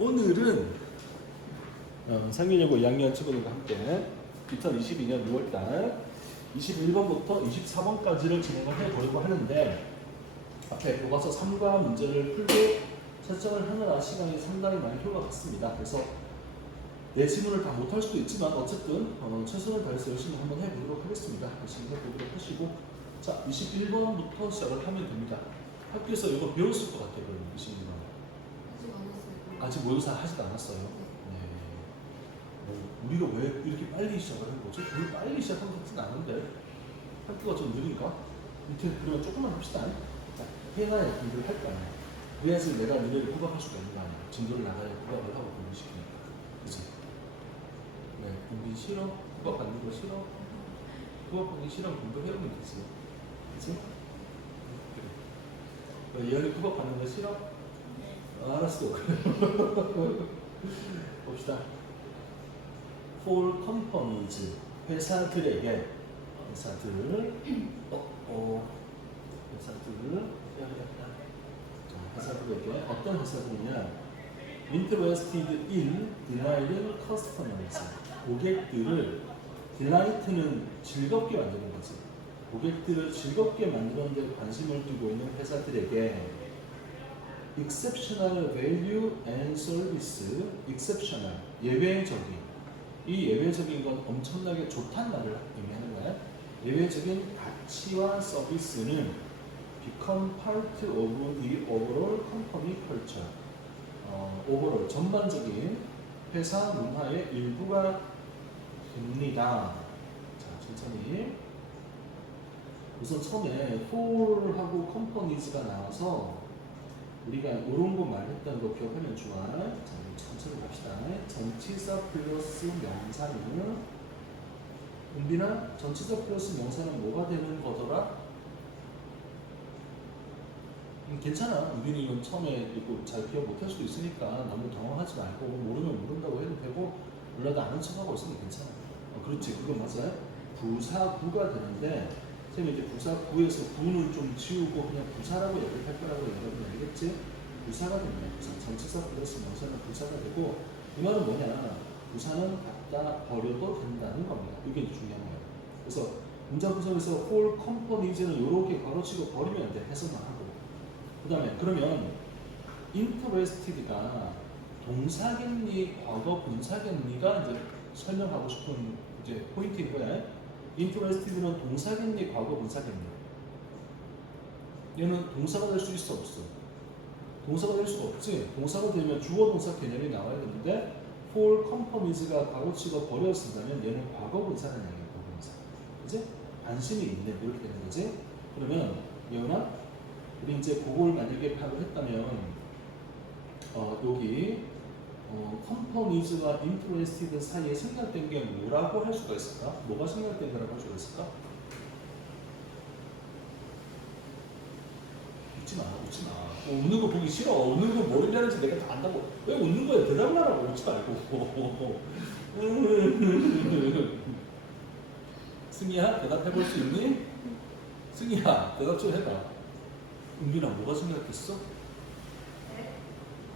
오늘은 상민여고 2학년 친구들과 함께 2022년 6월달 21번부터 24번까지를 진행을 해보려고 하는데, 앞에 교과서 3과 문제를 풀고 채점을 하느라 시간이 상당히 많이 효과가 같습니다. 그래서 예시문을 다 못할 수도 있지만 어쨌든 최선을 다해서 열심히 한번 해보도록 하겠습니다. 열심히 해보도록 하시고, 자 21번부터 시작을 하면 됩니다. 학교에서 이거 배웠을 것 같아요. 21번 아직 안 했어요. 아직 모의고사 하지도 않았어요. 네. 우리가 왜 이렇게 빨리 시작을 하는 거죠? 별로 빨리 시작하는 것 같진 않은데 학교가 좀 느린가? 이렇게 그러면 조금만 합시다. 자, 해놔야 공부를 할 거 아니야. 그래야지 내가 너네를 후박할 수가 있는 거 아니야. 진도를 나가야 후박을 하고 공부시키니까. 그치? 네, 공부 싫어? 후박 받는 거 싫어? 후박 받기 싫으면 공부해오면 되지. 그치? 그래. 예언이 후박 받는 거 싫어? 알았어. 봅시다. For companies, 회사들에게, 회사들을 회사들에게 어떤 회사들이냐? Interested in delighting customers, 고객들을 delight는 즐겁게 만드는 거지. 고객들을 즐겁게 만드는 데 관심을 두고 있는 회사들에게 exceptional value and service, exceptional, 예외적인. 이 예외적인 건 엄청나게 좋다는 말을 의미하는 거야. 예외적인 가치와 서비스는 become part of the overall company culture. overall, 전반적인 회사 문화의 일부가 됩니다. 자, 천천히. 우선 처음에 for하고 companies가 나와서 우리가 옳은 거 말했던 거 기억하면 좋아. 자, 천천히 갑시다. 전치사 플러스 명사는, 은빈아, 전치사 플러스 명사는 뭐가 되는 거더라? 괜찮아. 은빈이 이건 처음에 이거 잘 기억 못할 수도 있으니까 너무 당황하지 말고, 모르면 모른다고 해도 되고 몰라도 아는 척하고 있으면 괜찮아. 그렇지, 그거 맞아요. 부사구가 되는데, 선생님 이제 부사구에서 구는 좀 지우고 그냥 부사라고 얘기를 할 거라고 여러분 알겠지? 부사가 됩니다. 부사. 전치사 플러스 명사는 부사가 되고, 이 말은 뭐냐? 부사는 갖다 버려도 된다는 겁니다. 이게 중요한 거예요. 그래서 문장 구성에서 for companies는 이렇게 가로치고 버리면 안 돼. 해석만 하고. 그 다음에 그러면 interested가 동사겠니, 과거 분사겠니가 이제 설명하고 싶은 이제 포인트인 거야. interested는 동사겠니, 과거 분사겠니? 얘는 동사가 될 수 있어, 없어? 동사가 될 수가 없지. 동사가 되면 주어 동사 개념이 나와야 되는데, for companies가 가로치고 버렸으면 얘는 과거 분사는 얘기야, 과거 분사. 그지? 관심이 있는, 이렇게 되는 거지. 그러면 예은아, 우리 이제 그걸 만약에 파악을 했다면, 여기 companies와 interested 사이에 생략된 게 뭐라고 할 수가 있을까? 뭐가 생략된 거라고 할 수가 있을까? 웃지 마, 웃지 마. 웃는 거 보기 싫어. 웃는 거 뭘 얘기하는지 내가 다 안다고. 왜 웃는 거야? 대답을 하라고. 웃지 말고. 승희야, 대답해볼 수 있니? 승희야, 대답 좀 해봐. 은빈아, 뭐가 생각했어?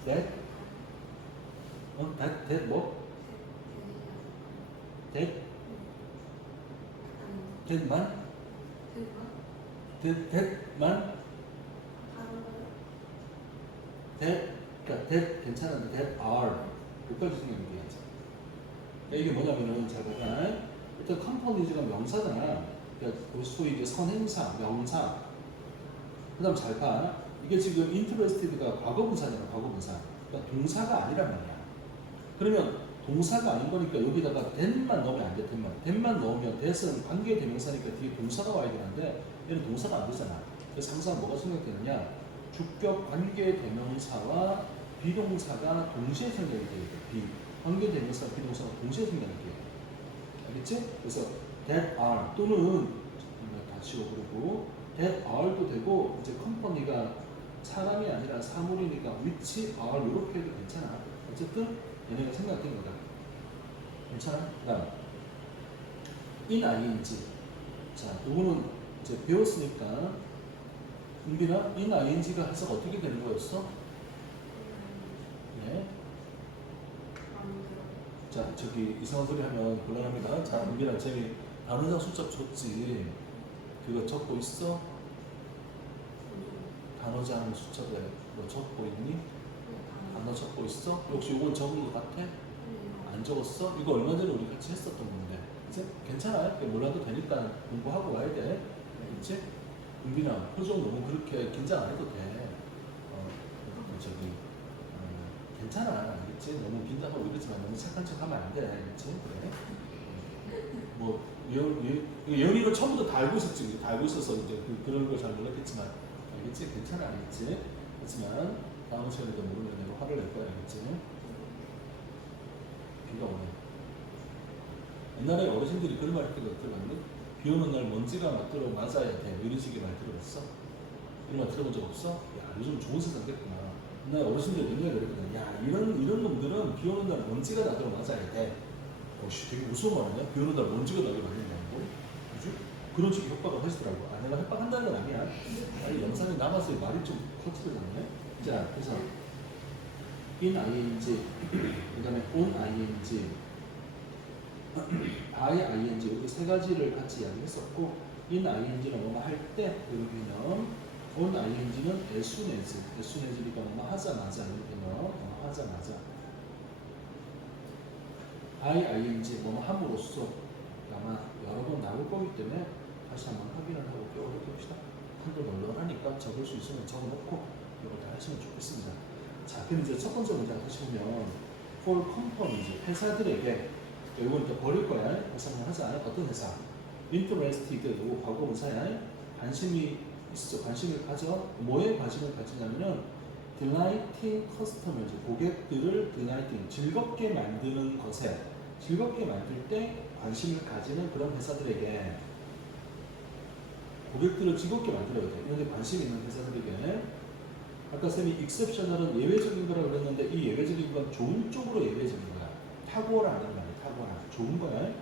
that? that 뭐? that만? that만? 그러니까 that 괜찮은데 that are 여기까지 생각해야지. 그러니까 이게 뭐냐면은 잘 보면 일단 companies가 명사잖아. 그러니까 소위 이제 선행사, 명사. 그다음 잘 봐. 이게 지금 interested가 과거분사잖아, 과거분사. 그러니까 동사가 아니란 말이야. 그러면 동사가 아닌 거니까 여기다가 that만 넣으면 안 돼, that만 넣으면 that은 관계대명사니까 뒤에 동사가 와야 되는데 얘는 동사가 안 되잖아. 그래서 항상 뭐가 생각되느냐? 주격 관계대명사와 비동사가 동시에 생략이 돼야 돼. 관계대명사, 비동사가 동시에 생략이 돼. 알겠지? 그래서 that are 또는 다시 오그르고 that are도 되고, 이제 컴퍼니가 사람이 아니라 사물이니까 which are 이렇게 해도 괜찮아. 어쨌든 얘네가 생각된 거다. 괜찮아? 그 다음 in ing. 자, 요거는 이제 배웠으니까 은빈아, in ing가 해석 어떻게 되는 거였어? 네. 자, 저기 이상한 소리 하면 곤란합니다. 자, 은빈아, 쟤 단어장 숫자 줬지. 그거 적고 있어? 단어장 숫자에 너 적고 있니? 단어 적고 있어? 혹시 이건 적은 것 같아? 안 적었어? 이거 얼마 전에 우리 같이 했었던 건데. 이제 괜찮아. 몰라도 되니까 공부하고 와야 돼. 알겠지? 은빈아, 표정 너무 그렇게 긴장 안 해도 돼. 저기, 괜찮아. 알겠지? 너무 긴장하고 이러지만 너무 착한 척 하면 안 돼. 알겠지? 그래. 뭐, 예언이가 처음부터 다 알고 있었지. 다 알고 있어서 이제 그런 걸 잘 몰랐겠지만. 알겠지? 괜찮아. 알겠지? 그렇지만, 다음 시간에도 모르면 내가 화를 낼 거야. 알겠지? 비가 오네. 옛날에 어르신들이 그런 말 했던 거 들어봤는데, 비 오는 날 먼지가 맞아야 돼. 이런 식의 말 들어봤어? 이런 말 들어본 적 없어? 야, 요즘 좋은 세상 됐구나. 옛날에 어르신들 옛날에 그랬거든. 야, 이런 놈들은 비 오는 날 먼지가 나도록 맞아야 돼. 씨, 되게 무서운 말 아니야? 비 오는 날 먼지가 나게 맞는다고? 그지? 그런 식의 협박을 하시더라고. 아, 내가 협박한다는 건 아니야. 아니, 영상에 남아서 말이 좀 커트를 났네. 자, 그래서 in ing, 그 다음에 on ing, by ing 이렇게 세 가지를 같이 이야기했었고, in ing는 뭐뭐 할 때 이런 개념, on ing는 as soon as니까 뭐뭐 하자마자 이런 개념, 뭐뭐 하자마자. by ing 뭐뭐 함으로써 아마 여러 번 나올 거기 때문에 다시 한번 확인을 하고 뼈를 봅시다. 한도 널널하니까 적을 수 있으면 적어놓고 이걸 다 하시면 좋겠습니다. 자, 그럼 이제 첫 번째 문장 다시 보면 for companies, 회사들에게 이건 이제 버릴 거야. 회사는 하지 않아. 어떤 회사? interested, 이거 과거분사야. 관심이 있어. 관심을 가져. 뭐에 관심을 가지냐면은 delighting customers, 고객들을 delighting, 즐겁게 만드는 것에, 즐겁게 만들 때 관심을 가지는 그런 회사들에게, 고객들을 즐겁게 만들어야 돼. 이런데 관심 있는 회사들에게. 아까 쌤이 exceptional은 예외적인 거라고 그랬는데 이 예외적인 건 좋은 쪽으로 예외적인 거야. 탁월하는 말이야. 탁월한. 좋은 거야.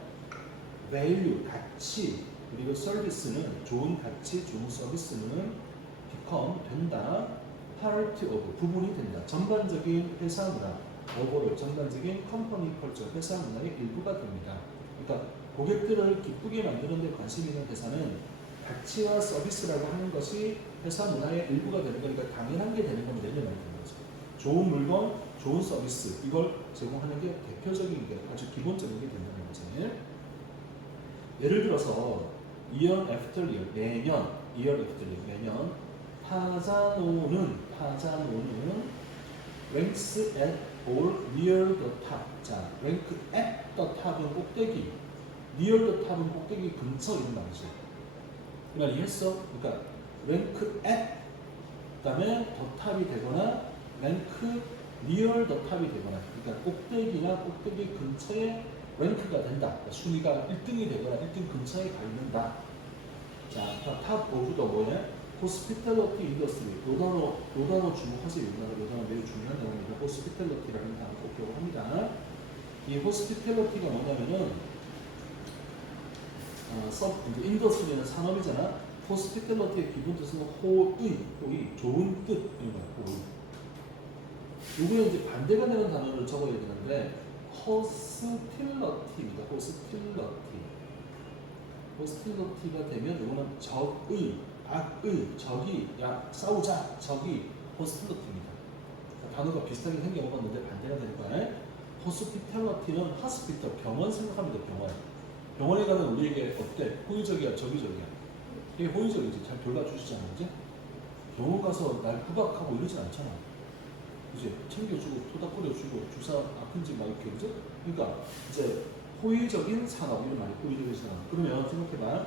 value, 가치, 그리고 서비스는, 좋은 가치, 좋은 서비스는 become, 된다. part of, 부분이 된다. 전반적인 회사 문화, overall, 전반적인 company culture, 회사 문화의 일부가 됩니다. 그러니까 고객들을 기쁘게 만드는 데 관심 있는 회사는 가치와 서비스라고 하는 것이 회사 문화의 일부가 되는 거니까 당연한 게 되는 건 내려놔야 되는 거죠. 좋은 물건, 좋은 서비스, 이걸 제공하는 게 대표적인 게, 아주 기본적인 게 된다는 거죠. 예를 들어서 year after year, 매년, year after year, 매년 타자노는 ranks at or near the top. 자, rank at the top은 꼭대기, near the top은 꼭대기 근처 이런 말이지. 이 말 이해했어? 그러니까 rank at 그다음에 the top이 되거나 rank near the top이 되거나, 그러니까 꼭대기나 꼭대기 근처에 랭크가 된다. 순위가 1등이 되거나 1등 근처에 가 있는다. 자, 탑 오브더 뭐냐? hospitality industry. 요 단어 주목하세요. 요 단어 매우 중요한 단어입니다. hospitality라는 단어 꼭 기억합니다. 이 hospitality가 뭐냐면은 인더스트리는 산업이잖아. hospitality의 기본 뜻은 호의, 좋은 뜻 이런 거야. 호의. 요거에 이제 반대가 되는 단어를 적어야 되는데 hostility입니다. hostility가 되면 이거는 적의, 악의, 적이, 야 싸우자, 적이 hostility입니다. 단어가 비슷하게 생겨 먹었는데 반대가 되는 거야. hospitality는 hospital, 병원 생각합니다. 병원에 가면 우리에게 어때? 호의적이야, 적의적이야? 되게 호의적이지. 잘 돌봐주시잖아, 그지? 병원 가서 날 구박하고 이러진 않잖아. 이제 챙겨주고 토닥거려주고 주사 아픈지 막 이렇게, 그죠? 그러니까 이제 호의적인 산업, 이런 말이 호의적인 산업. 그러면 생각해봐.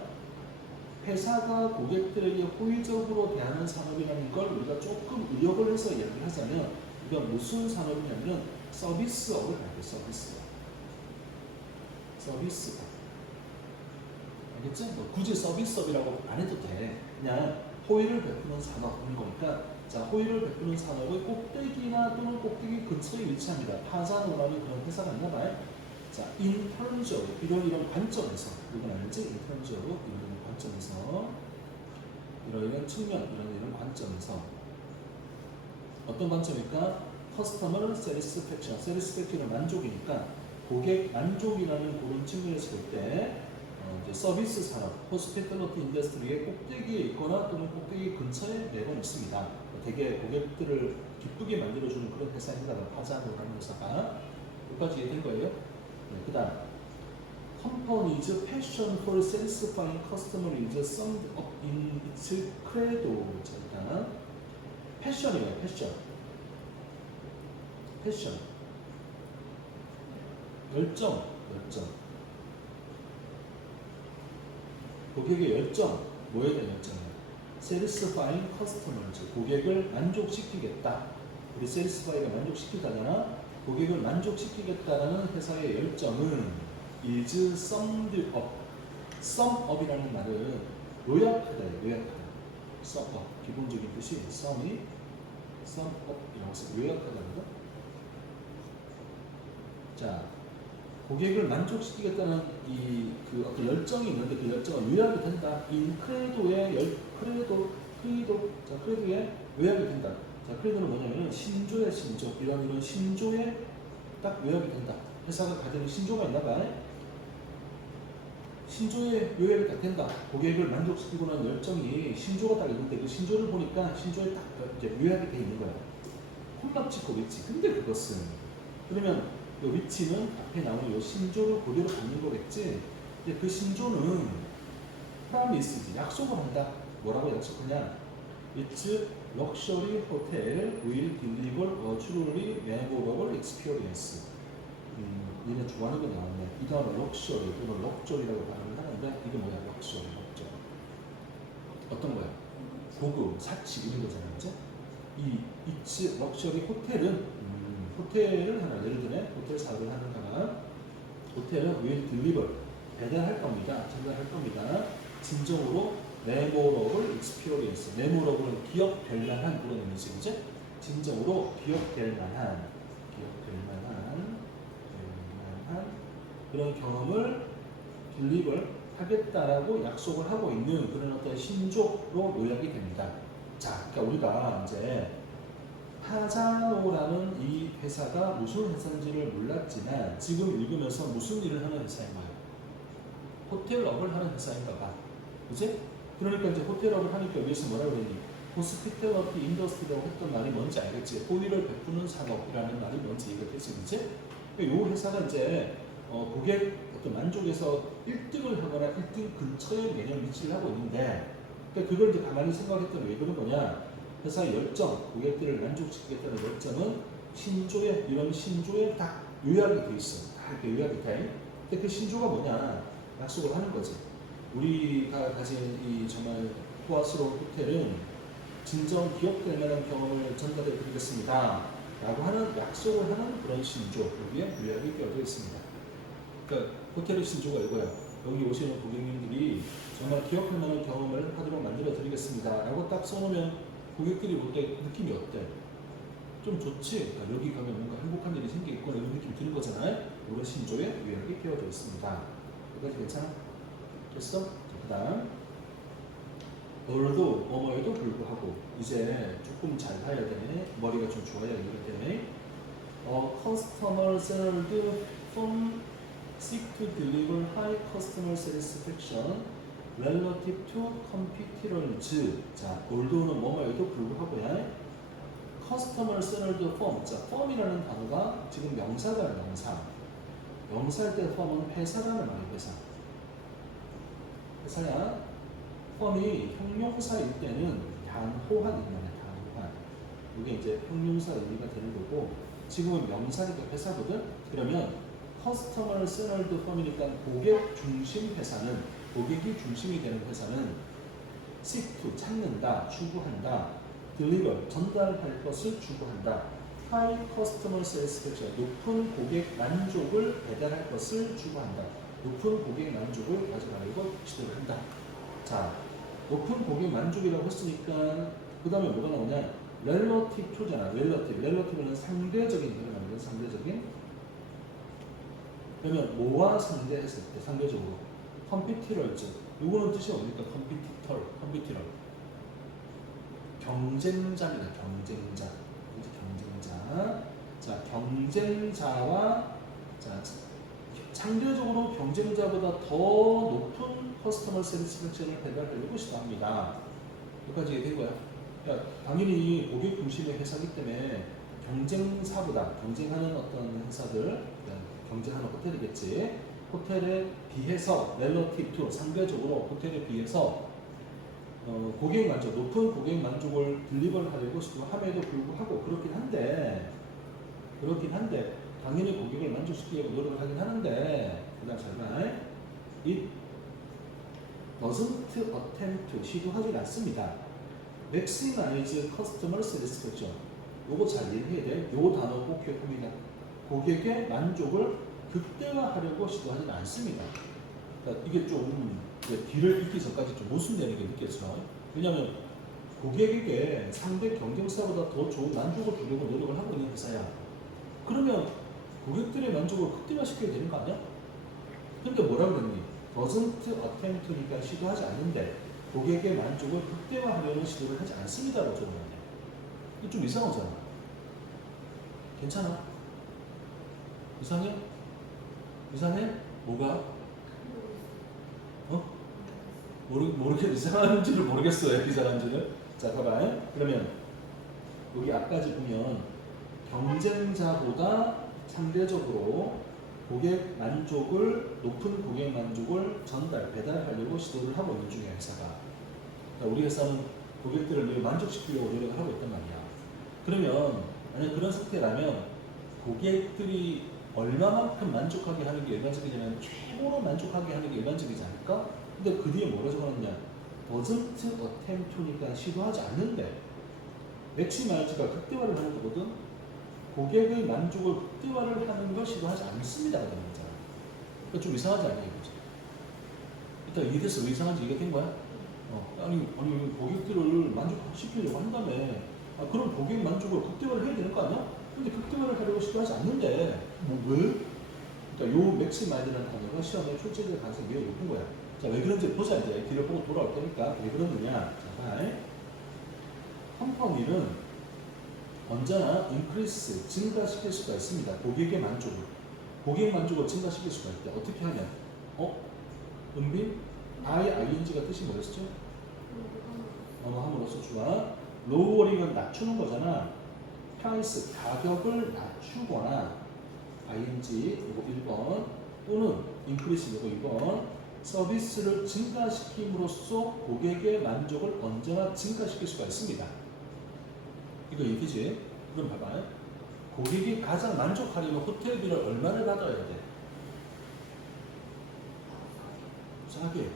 회사가 고객들에게 호의적으로 대하는 산업이라는 걸 우리가 조금 의역을 해서 이야기를 하자면 이건 무슨 산업이냐면 서비스업을 할게. 서비스업. 알겠지? 뭐 굳이 서비스업이라고 안 해도 돼. 그냥 호의를 베푸는 산업인 거니까. 자, 호의를 베푸는 산업의 꼭대기나 또는 꼭대기 근처에 위치합니다. 타자노라는 그런 회사가 있나 봐요. 자, in terms of, 이런 관점에서, 이건 알지? in terms of, 이런 관점에서, 이런 측면, 이런 관점에서 어떤 관점일까? customer satisfaction은 만족이니까 고객 만족이라는 그런 측면에서 볼 때 이제 서비스 산업, 호스피탈리티 인더스트리의 꼭대기에 있거나 또는 꼭대기 근처에 매번 있습니다. 되게 고객들을 기쁘게 만들어주는 그런 회사입니다. 화장이라는 회사가. 여기까지 이해된 거예요? 네, 그 다음 Company's passion for satisfying customer is summed up in its credo. 자, 일단 패션이에요. 패션 열정 고객의 열정 뭐에 대한 열정이에요? satisfying customers 고객을 만족시키겠다. 우리 satisfy가 만족시키다잖아. 고객을 만족시키겠다라는 회사의 열정은 is summed up. sum up이라는 말은 요약하다. sum up 기본적인 뜻이 sum이 sum up이라고 해서 요약하다는 거. 자, 고객을 만족시키겠다는 그 어떤 열정이 있는데 그 열정은 요약이 된다. 이 크레도의 크레도의 요약이 된다. 자, 크레도는 뭐냐면은 신조의 신조 이런 신조에 딱 요약이 된다. 회사가 가지는 신조가 있나봐. 신조의 요약이 딱 된다. 고객을 만족시키고 난 열정이 신조가 딱 있는데 그 신조를 보니까 신조에 딱 이제 요약이 돼 있는 거야. 홈런치코 위치. 근데 그것은 그러면 그 위치는 앞에 나오는 이 신조를 그대로 갖는 거겠지. 근데 그 신조는 프라미스지 약속을 한다. 뭐라고 약속하냐? It's luxury hotel will deliver a truly memorable experience. 니네 좋아하는 거 나왔네. 이 단어 럭셔리 또는 럭저리라고 발음을 하는데 이게 뭐야? 럭셔리. 어떤 거야? 고급, 사치 이런 거잖아, 그죠? 이 It's luxury 호텔은 호텔을 하나 예를 들어 호텔 사업을 하는가 호텔은 will deliver 배달할 겁니다. 전달할 겁니다. 진정으로 memorable experience. memorable은 기억될 만한 그런 의미지, 그죠? 진정으로 기억될 만한 그런 경험을 deliver 하겠다라고 약속을 하고 있는 그런 어떤 신조로 요약이 됩니다. 자, 그러니까 우리가 이제 하자오라는 이 회사가 무슨 회사인지를 몰랐지만 지금 읽으면서 무슨 일을 하는 회사인가요? 호텔업을 하는 회사인가 봐. 그치? 그러니까 이제 호텔업을 하니까 위에서 뭐라고 그랬니? 호스피탈리티 인더스트리라고 했던 말이 뭔지 알겠지? 호의를 베푸는 산업이라는 말이 뭔지 이해됐지? 그치? 그러니까 이 회사가 이제 고객 어떤 만족에서 1등을 하거나 1등 근처에 매년 위치를 하고 있는데 그러니까 그걸 이제 가만히 생각했더니 왜 그런 거냐? 회사의 열정, 고객들을 만족시키겠다는 열정은 신조에 이런 신조에 딱 요약이 돼 있어. 다 이렇게 요약이 돼. 근데 그 신조가 뭐냐? 약속을 하는 거지. 우리가 가진 이 정말 호화스러운 호텔은 진정 기억될 만한 경험을 전달해 드리겠습니다. 라고 하는 약속을 하는 그런 신조, 여기에 요약이 껴져 있습니다. 그러니까 호텔의 신조가 이거야. 여기 오시는 고객님들이 정말 기억할 만한 경험을 하도록 만들어 드리겠습니다. 라고 딱 써놓으면 고객들이 볼 때 느낌이 어때? 좀 좋지? 아, 여기 가면 뭔가 행복한 일이 생기겠구나 이런 느낌이 드는 거잖아요. 이런 신조에 요약이 껴져 있습니다. 여기까지 괜찮아? 됐어? 그 다음 although 뭐뭐에도 불구하고 이제 조금 잘 봐야 되네. 머리가 좀 좋아야 되네. customer centered firm seek to deliver high customer satisfaction relative to competitors. 자, although는 뭐뭐에도 불구하고야. customer centered firm. 자, firm이라는 단어가 지금 명사다, 명사. 명사일 때 firm은 회사라는 말이에요, 회사. 회사야. firm이 형용사일 때는 단호한 의미야, 단호한. 이게 이제 형용사 의미가 되는 거고, 지금은 명사니까 회사거든. 그러면 커스터머 센터드 펌이니까 고객 중심 회사는 고객이 중심이 되는 회사는 seek to 찾는다, 추구한다, deliver 전달할 것을 추구한다, high customer satisfaction 높은 고객 만족을 배달할 것을 추구한다, 높은 고객 만족을 가져가려고 시도를 한다. 자, 높은 고객 만족이라고 했으니까 그 다음에 뭐가 나오냐? relative to잖아. relative는 상대적인 이런 말이거든. 상대적인. 그러면 뭐와 상대했을 때 상대적으로 competitors. 이거는 뜻이 뭡니까? competitor. 경쟁자입니다. 경쟁자. 자, 경쟁자와 자, 상대적으로 경쟁자보다 더 높은 커스터머 세티스팩션을 배달하려고 시도합니다. 여기까지 된 거야. 그러니까 당연히 고객 중심의 회사이기 때문에 경쟁사보다 경쟁하는 어떤 회사들, 그러니까 경쟁하는 호텔이겠지. 호텔에 비해서 relative to 상대적으로 호텔에 비해서 고객 만족, 높은 고객 만족을 딜리버를 하려고 함에도 불구하고 그렇긴 한데 당연히 고객을 만족시키려고 노력을 하긴 하는데 그다음 잘 봐. It doesn't attempt to 시도하지 않습니다. maximize customer satisfaction. 요거 잘 이해해야 돼. 요 단어 꼭 기억합니다. 고객의 만족을 극대화하려고 시도하지는 않습니다. 그러니까 이게 좀 뒤를 읽기 전까지 좀 모순되는 게 느껴져. 왜냐하면 고객에게 상대 경쟁사보다 더 좋은 만족을 주려고 노력을 하고 있는 회사야. 그러면 고객들의 만족을 극대화시켜야 되는 거 아니야? 근데 뭐라 그랬니? doesn't attempt니까 시도하지 않는데 고객의 만족을 극대화하려는 시도를 하지 않습니다라고 적어놨네. 이거 좀 이상하잖아. 괜찮아? 이상해? 이상해? 뭐가? 모르겠 이상한지를 모르겠어요. 이상한지를. 자, 봐봐. 그러면 여기 앞까지 보면 경쟁자보다 상대적으로 고객 만족을 높은 고객 만족을 배달하려고 시도를 하고 있는 중에 회사가. 그러니까 우리 회사는 고객들을 늘 만족시키려고 노력을 하고 있단 말이야. 그러면 만약 그런 상태라면 고객들이 얼마만큼 만족하게 하는 게 일반적이냐면 최고로 만족하게 하는 게 일반적이지 않을까? 근데 그 뒤에 뭐라 적어놨냐? doesn't attempt to니까 시도하지 않는데 맥시마이즈가 극대화를 하는 거거든. 고객의 만족을 극대화를 하는 걸 시도하지 않습니다가 되는 거잖아. 그러니까 좀 이상하지 않냐 이거지. 일단 이해됐어? 왜 이상한지 이해된 거야? 아니 고객들을 만족시키려고 한다며. 그럼 고객 만족을 극대화를 해야 되는 거 아니야? 근데 극대화를 하려고 시도하지 않는데 왜? 그러니까 요 맥시마이즈라는 단어가 시험에 출제될 가능성이 매우 높은 거야. 자, 왜 그런지 보자. 이제 뒤를 보고 돌아올 테니까 왜 그러느냐. 자, 컴퍼니는 언제나 increase 증가시킬 수가 있습니다. 고객의 만족을. 고객 만족을 증가시킬 수가 있다. 어떻게 하면? 은빈? ing가 뜻이 뭐였죠? 함으로써 좋아. 로우어링은 낮추는 거잖아. price 가격을 낮추거나 ing 이거 1번 또는 increase 이거 2번 서비스를 증가시킴으로써 고객의 만족을 언제나 증가시킬 수가 있습니다. 이거 얘기지? 그럼 봐봐. 고객이 가장 만족하려면 호텔비를 얼마를 받아야 돼? 싸게.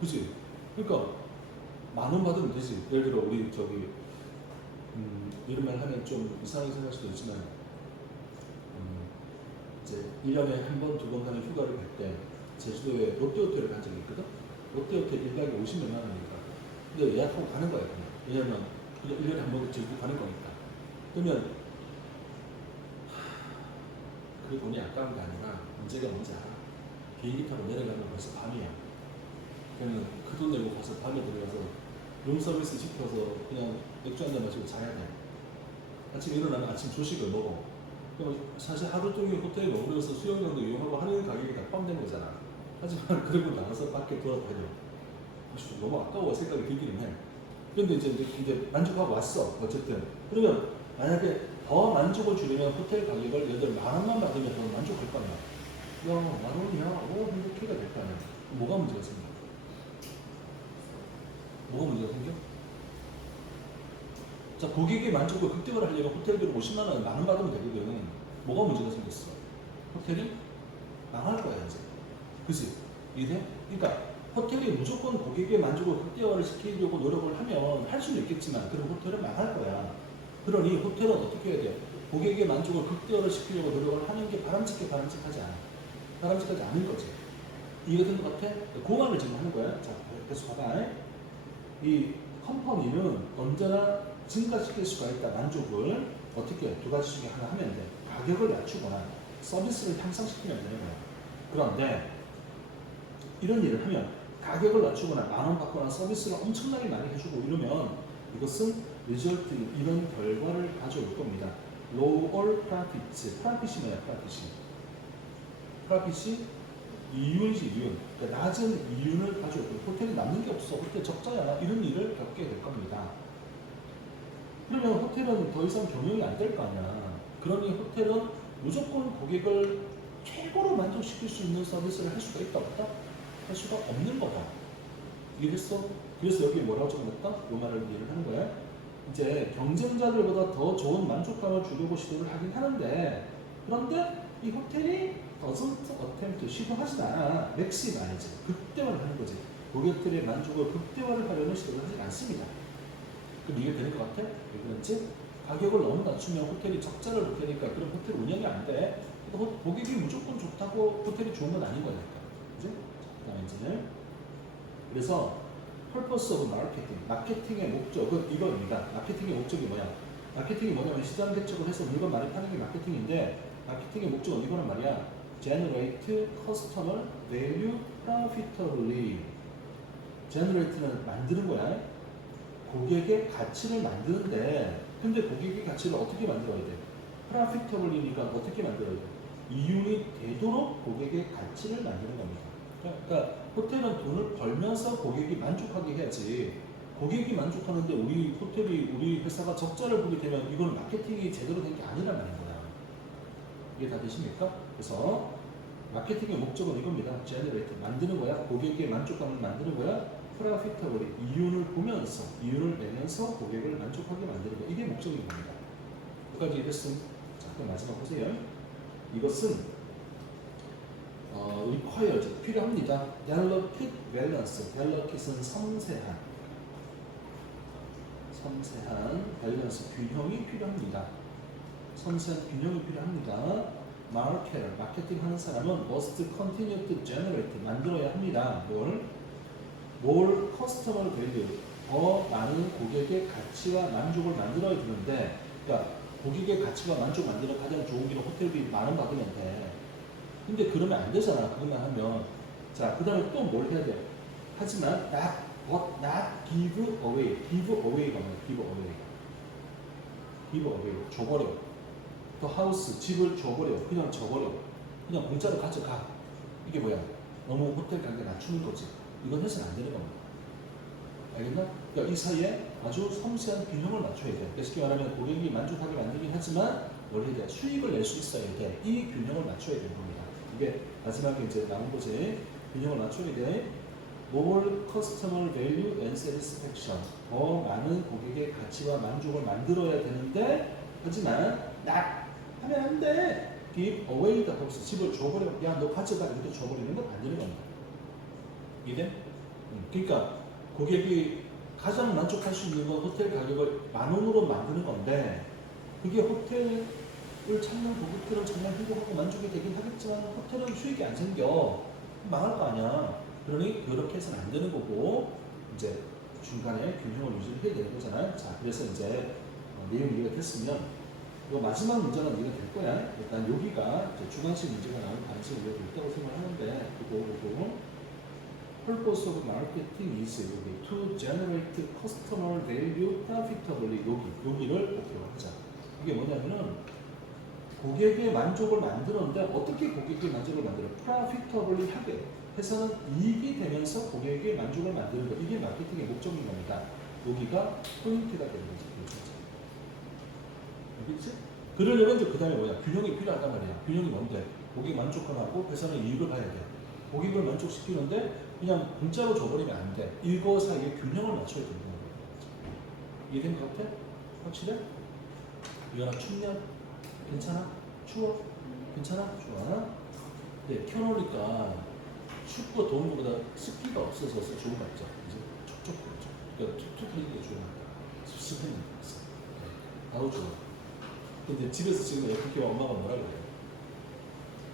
그치? 그러니까 10,000원 받으면 되지. 예를 들어 우리 이런 말 하면 좀 이상하게 생각할 수도 있지만 이제 1년에 한 번, 2번 가는 휴가를 갈 때 제주도에 롯데호텔을 간 적이 있거든? 롯데호텔 1박에 50몇만 원이니까. 근데 예약하고 가는 거야, 그냥. 왜냐면, 그냥 1년에 한 번 제주도 가는 거니까. 그러면, 그 돈이 아까운 게 아니라, 문제가 뭔지 알아? 비행기 타고 내려가면 벌써 밤이야. 그러면 그 돈 내고 가서 밤에 들어가서 룸서비스 시켜서 그냥 맥주 한잔 마시고 자야 돼. 아침에 일어나면 아침 조식을 먹어. 그럼 사실 하루 종일 호텔에 머무르면서 수영장도 이용하고 하는 가격이 다 포함된 거잖아. 하지만 그러고 나와서 밖에 돌아다녀. 너무 아까워 생각이 들기는 해. 그런데 이제 만족하고 왔어. 어쨌든. 그러면 만약에 더 만족을 주려면 호텔 가격을 예를 들어 10,000원만 받으면 더 만족할 거 아니야. 야, 10,000원이야. 오, 행복해가 될 거 아니야. 뭐가 문제가 생겨? 뭐가 문제가 생겨? 자, 고객의 만족을 극대화를 하려면 호텔들은 50만 원, 10,000원 받으면 되거든. 뭐가 문제가 생겼어? 호텔이 망할 거야, 이제. 그치? 이해? 그러니까 호텔이 무조건 고객의 만족을 극대화를 시키려고 노력을 하면 할 수는 있겠지만 그럼 호텔은 망할 거야. 그러니 호텔은 어떻게 해야 돼? 고객의 만족을 극대화를 시키려고 노력을 하는 게 바람직하지 않아. 바람직하지 않은 거지. 이해가 된 것 같아? 그 말을 지금 하는 거야. 자, 계속 봐봐. 이 컴퍼니는 언제나 증가시킬 수가 있다. 만족을 어떻게 두 가지 중에 하나 하면 돼. 가격을 낮추거나 서비스를 향상시키면 되는 거야. 그런데 이런 일을 하면 가격을 낮추거나 10,000원 받거나 서비스를 엄청나게 많이 해주고 이러면 이것은 리절트 이런 결과를 가져올 겁니다. lower profits. profit이 뭐야? 프라핏이 이윤이지 이윤. 그러니까 낮은 이윤을 가지고 있고 호텔이 남는 게 없어. 호텔 적자야. 이런 일을 겪게 될 겁니다. 그러면 호텔은 더 이상 경영이 안 될 거 아니야. 그러니 호텔은 무조건 고객을 최고로 만족시킬 수 있는 서비스를 할 수가 있다 없다? 할 수가 없는 거다. 이해됐어? 그래서 여기 뭐라고 적어놨다? 이 말을 이해를 하는 거야. 이제 경쟁자들보다 더 좋은 만족감을 주려고 시도를 하긴 하는데, 그런데 이 호텔이 doesn't attempt 시도하진 않아. 맥시마이즈 극대화를 하는 거지. 고객들의 만족을 극대화를 하려는 시도를 하지 않습니다. 그럼 이게 되는 것 같아? 왜 그런지? 가격을 너무 낮추면 호텔이 적자를 볼 테니까 그럼 호텔 운영이 안 돼. 고객이 무조건 좋다고 호텔이 좋은 건 아닌 거니까. 그지? 그 다음에 이제 그래서 purpose of marketing, 마케팅의 목적은 이겁니다. 마케팅의 목적이 뭐야? 마케팅이 뭐냐면 시장 개척을 해서 물건 많이 파는 게 마케팅인데, 마케팅의 목적은 이거란 말이야. generate customer value profitably. generate는 만드는 거야. 고객의 가치를 만드는데, 근데 고객의 가치를 어떻게 만들어야 돼? profitably니까 어떻게 만들어야 돼? 이윤이 되도록 고객의 가치를 만드는 겁니다. 그러니까 호텔은 돈을 벌면서 고객이 만족하게 해야지. 고객이 만족하는데 우리 호텔이 우리 회사가 적자를 보게 되면 이건 마케팅이 제대로 된 게 아니란 말인 거야. 이게 다 되십니까? 그래서 마케팅의 목적은 이겁니다. generate 만드는 거야. 고객의 만족감을 만드는 거야. profitability 이윤을 보면서 이윤을 내면서 고객을 만족하게 만드는 거. 이게 목적인 겁니다. 여기까지 이랬음. 자, 그럼 마지막 보세요. 이것은 requires 필요합니다. delicate balance. delicate은 섬세한 밸런스 균형이 필요합니다. 섬세한 균형이 필요합니다. 마케터 마케팅 하는 사람은 must continue to generate 만들어야 합니다. 뭘 커스터머 밸류 더 많은 고객의 가치와 만족을 만들어야 되는데, 그러니까 고객의 가치와 만족 만드는 가장 좋은 길은 호텔비 만원 받으면 돼. 근데 그러면 안 되잖아. 그것만 하면. 자, 그 다음에 또 뭘 해야 돼? 하지만 not give away. give away가 뭐야? give away. give away. 줘버려. 더 하우스, 집을 줘버려. 그냥 줘버려. 그냥 공짜로 가져가. 이게 뭐야? 너무 호텔 가격 낮추는 거지. 이건 해서는 안 되는 겁니다. 알겠나? 그러니까 이 사이에 아주 섬세한 균형을 맞춰야 돼. 쉽게 말하면 고객이 만족하게 만들긴 하지만 뭘 해야 돼? 수익을 낼 수 있어야 돼. 이 균형을 맞춰야 되는 겁니다. 이게 마지막에 이제 나온 거지. 균형을 맞춰야 돼. More customer value and satisfaction. 더 많은 고객의 가치와 만족을 만들어야 되는데, 하지만 하면 안 돼. Give away the house. 집을 줘버려. 야, 너 가져가. 이렇게 줘버리는 건 안 되는 겁니다. 이해? 그러니까 고객이 가장 만족할 수 있는 건 호텔 가격을 10,000원으로 만드는 건데, 그게 호텔을 찾는 고객들은 정말 행복하고 만족이 되긴 하겠지만 호텔은 수익이 안 생겨. 망할 거 아니야. 그러니 그렇게 해서는 안 되는 거고, 이제 중간에 균형을 유지를 해야 되는 거잖아요. 자, 그래서 이제 내용 이해가 됐으면 이 마지막 문제는 이해가 될 거야. 일단 여기가 주관식 문제가 나올 가능성이 우리가 있다고 생각하는데, 그거 purpose of marketing is 여기 to generate customer value profitably. 여기를 목표로 하자. 이게 뭐냐면은 고객의 만족을 만드는데 어떻게 고객의 만족을 만들어? profitably 하게 해서는 이익이 되면서 고객의 만족을 만드는 거. 이게 마케팅의 목적인 겁니다. 여기가 포인트가 되는 거지. 알겠지? 그러려면 이제 그 다음에 뭐야? 균형이 필요하단 말이야. 균형이 뭔데? 고객 만족하고 회사는 이익을 봐야 돼. 고객을 만족시키는데 그냥 공짜로 줘버리면 안 돼. 이거 사이에 균형을 맞춰야 되는 거야. 이해된 것 같아? 확실해? 이거나 춥냐? 괜찮아? 추워? 괜찮아? 좋아? 네, 켜놓으니까 춥고 더운 것보다 습기가 없어서 좋은 거 같죠? 이제 촉촉, 그러니까 툭툭 하는 게 좋은 거 같아. 습습한 게 있어. 아우 좋아. 근데 집에서 지금 에어컨 켜면 엄마가 뭐라 그래?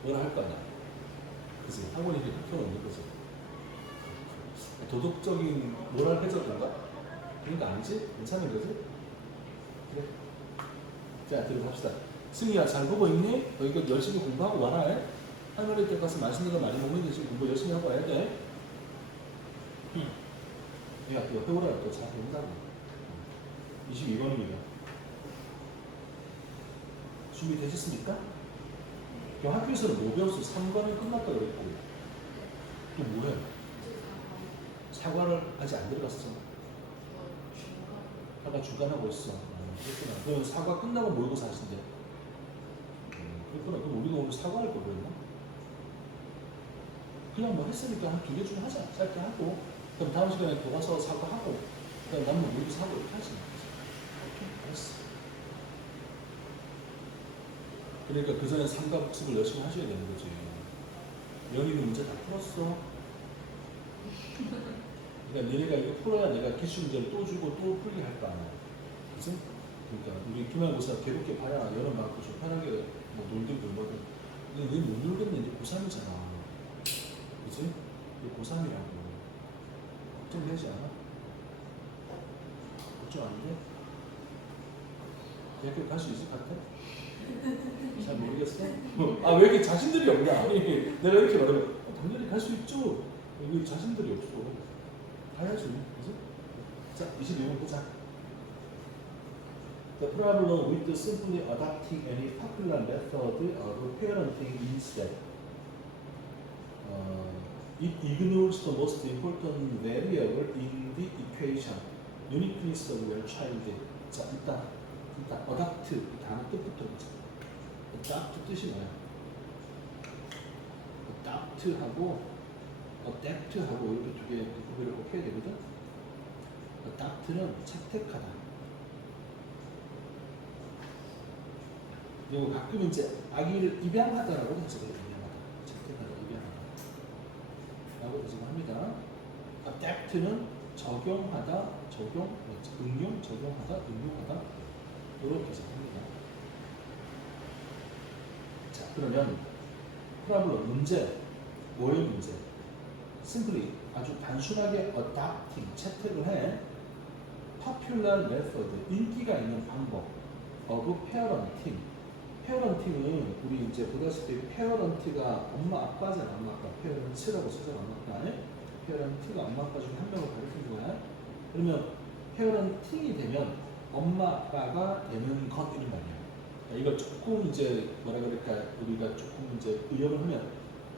뭐라 할 거 아니야? 그치? 학원이 이렇게 켜놓는 거지. 도덕적인 모랄 해저든가? 그런 거 아니지? 괜찮은 거지? 그래. 자, 들어갑시다. 승희야, 잘 보고 있니? 너 이거 열심히 공부하고 와라. 할머니 댁 가서 맛있는 거 많이 먹는데 지금 공부 열심히 하고 와야 돼. 야, 또 해오라. 또 잘 배운다고. 22번입니다. 준비되셨습니까? 그럼 학교에서는 뭐 배웠어? 3과는 끝났다 그랬고 또 뭐해? 사과를 아직 안 들어갔어. 사과 중간하고 있어. 그렇구나. 그럼 사과 끝나고 모의고사 하신대. 그렇구나. 그럼 우리가 오늘 사과할 거 그랬나? 그냥 뭐 했으니까 한 2개 중에 하자. 짧게 하고 그럼 다음 시간에 돌아서 사과하고 그다음 남은 모의고사 하고 이렇게 하지. 오케이, 알았어. 그러니까 그 전에 3과 복습을 열심히 하셔야 되는 거지. 연희는 문제 다 풀었어. 그러니까 너네가 이거 풀어야 내가 기출 문제를 또 주고 또 풀게 할 거 아니야. 그치? 그러니까 우리 기말고사 괴롭게 봐야 여름 방학도 좀 편하게 뭐 놀든 놀거든. 근데 너못 놀겠네. 이제 고3이잖아. 그치? 이제 고3이라고. 걱정되지 않아? 걱정 안 돼? 대학교 갈 수 있을 것 같아? 잘 모르겠어? 아, 왜 이렇게 자신들이 없냐? 아니, 내가 이렇게 말하면 당연히 갈 수 있죠. 여기 자신들이 없어. 가야지. 그치? 자, 22번 보자. The problem with simply adopting any popular method of parenting is that it ignores the most important variable in the equation, uniqueness of your child. 자, 일단 adopt 이 단어 뜻부터 보자. adopt 뜻이 뭐야? adopt하고 adapt하고 이렇게 두 개 구별을 꼭 해야 되거든. adopt는 채택하다. 그리고 가끔 이제 아기를 입양하다라고 해석을 입양하다, 채택하다, 입양하다 라고 해석을 합니다. adapt는 적용하다, 응용, 적용하다, 응용하다 이렇게 해석합니다. 자, 그러면 프라블럼 문제, 뭐의 문제? simply 아주 단순하게 adopting, 채택을 해 popular method, 인기가 있는 방법 of parenting. 페어런팅은 우리 이제 보다시피 페어런트가 엄마 아빠잖아. 엄마 아빠 페어런트라고 쓰잖아. 엄마 아빠. 페어런트가 엄마 아빠 중에 한 명을 가르치는 거야. 그러면 페어런팅이 되면 엄마 아빠가 되는 것 이런 말이야. 이걸 조금 이제 뭐라 그럴까 우리가 조금 이제 의역을 하면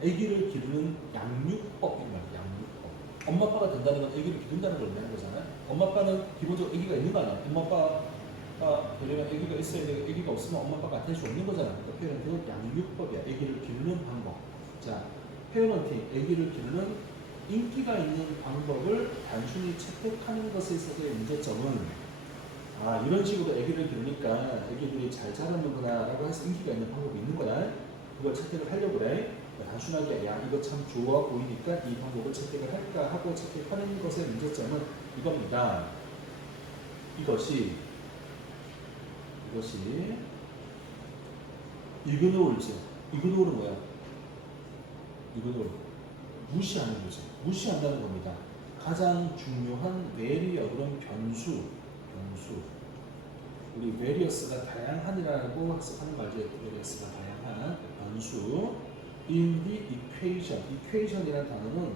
아기를 기르는 양육법 이런 말이야. 양육법. 엄마 아빠가 된다는 건 아기를 기른다는 걸 의미하는 거잖아요. 엄마 아빠는 기본적으로 아기가 있는 거 아니야. 엄마 아빠 되려면 아기가 있어야 되고 아기가 없으면 엄마 아빠가 될 수 없는 거잖아. 그러니까 페어런팅은 양육법이야. 아기를 기르는 방법. 자, 페어런팅, 아기를 기르는 인기가 있는 방법을 단순히 채택하는 것에 있어서의 문제점은 이런 식으로 아기를 기르니까 아기들이 잘 자라는구나 라고 해서 인기가 있는 방법이 있는 거야. 그걸 채택을 하려고 그래. 단순하게 야 이거 참 좋아 보이니까 이 방법을 채택을 할까 하고 채택하는 것의 문제점은 이겁니다. 이것이 이그노울즈. 이그노울은 뭐야? 이그노울. 무시하는 거죠. 무시한다는 겁니다. 가장 중요한 베리어블은 변수. 우리 베리어스가 다양한이라고 학습하는 말이죠. 베리어스가 다양한 변수. In the equation. equation이라는 단어는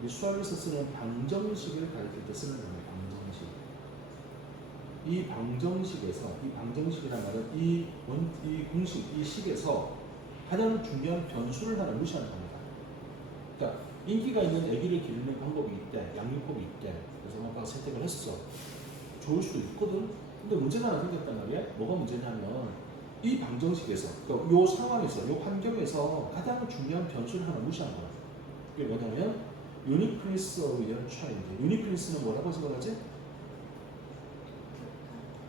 우리 수학에서 쓰는 방정식을 가리킬 때 쓰는 겁니다. 이 방정식이란 말은 이 공식, 이 식에서 가장 중요한 변수를 하나 무시하는 겁니다. 그러니까 인기가 있는 아기를 기르는 방법이 있대, 양육법이 있대. 그래서 엄마가 선택을 했어. 좋을 수도 있거든. 근데 문제가 하나 생겼단 말이야. 뭐가 문제냐면 이 방정식에서, 그러니까 이 상황에서, 이 환경에서 가장 중요한 변수를 하나 무시하는 거야. 그게 뭐냐면 uniqueness of your child. uniqueness는 뭐라고 생각하지?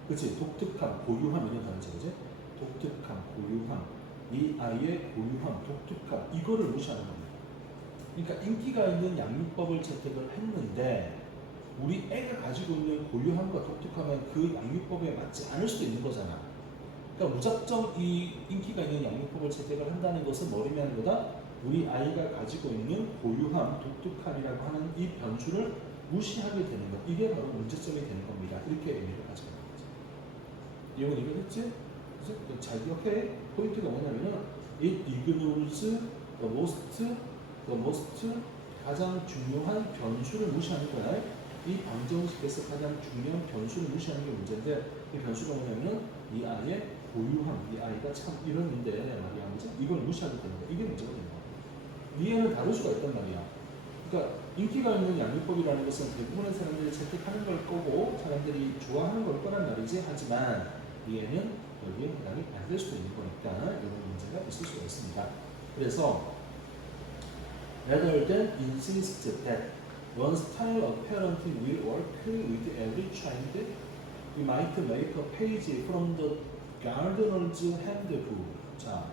그치? 독특함, 고유함 이런 단어지, 그치? 독특함, 고유함, 이 아이의 고유함, 독특함 이거를 무시하는 겁니다. 그러니까 인기가 있는 양육법을 채택을 했는데 우리 애가 가지고 있는 고유함과 독특함은 그 양육법에 맞지 않을 수도 있는 거잖아. 그러니까 무작정 이 인기가 있는 양육법을 채택을 한다는 것은 뭘 의미하는 거다? 우리 아이가 가지고 있는 고유함, 독특함이라고 하는 이 변수를 무시하게 되는 것. 이게 바로 문제점이 되는 겁니다. 이렇게 의미를 가지고 있는 거죠. 이건 이해했지? 그래서 잘 기억해. 포인트가 뭐냐면은 it ignores the most 가장 중요한 변수를 무시하는 거야. 이 방정식에서 가장 중요한 변수를 무시하는 게 문제인데 이 변수가 뭐냐면은 이 아이의 보유한 이 아이가 참 이러는데 말이야, 그지? 이걸 무시하게 되는 거야. 이게 문제거든요. 이 애는 다를 수가 있단 말이야. 그러니까 인기가 있는 양육법이라는 것은 대부분의 사람들이 채택하는 걸 거고 사람들이 좋아하는 걸 거란 말이지. 하지만 이 애는 여기에 해당이 안 될 수도 있는 거니까 이런 문제가 있을 수가 있습니다. 그래서 rather than insist that one style of parenting will work with every child, we might make a page from the gardener's handbook. 자,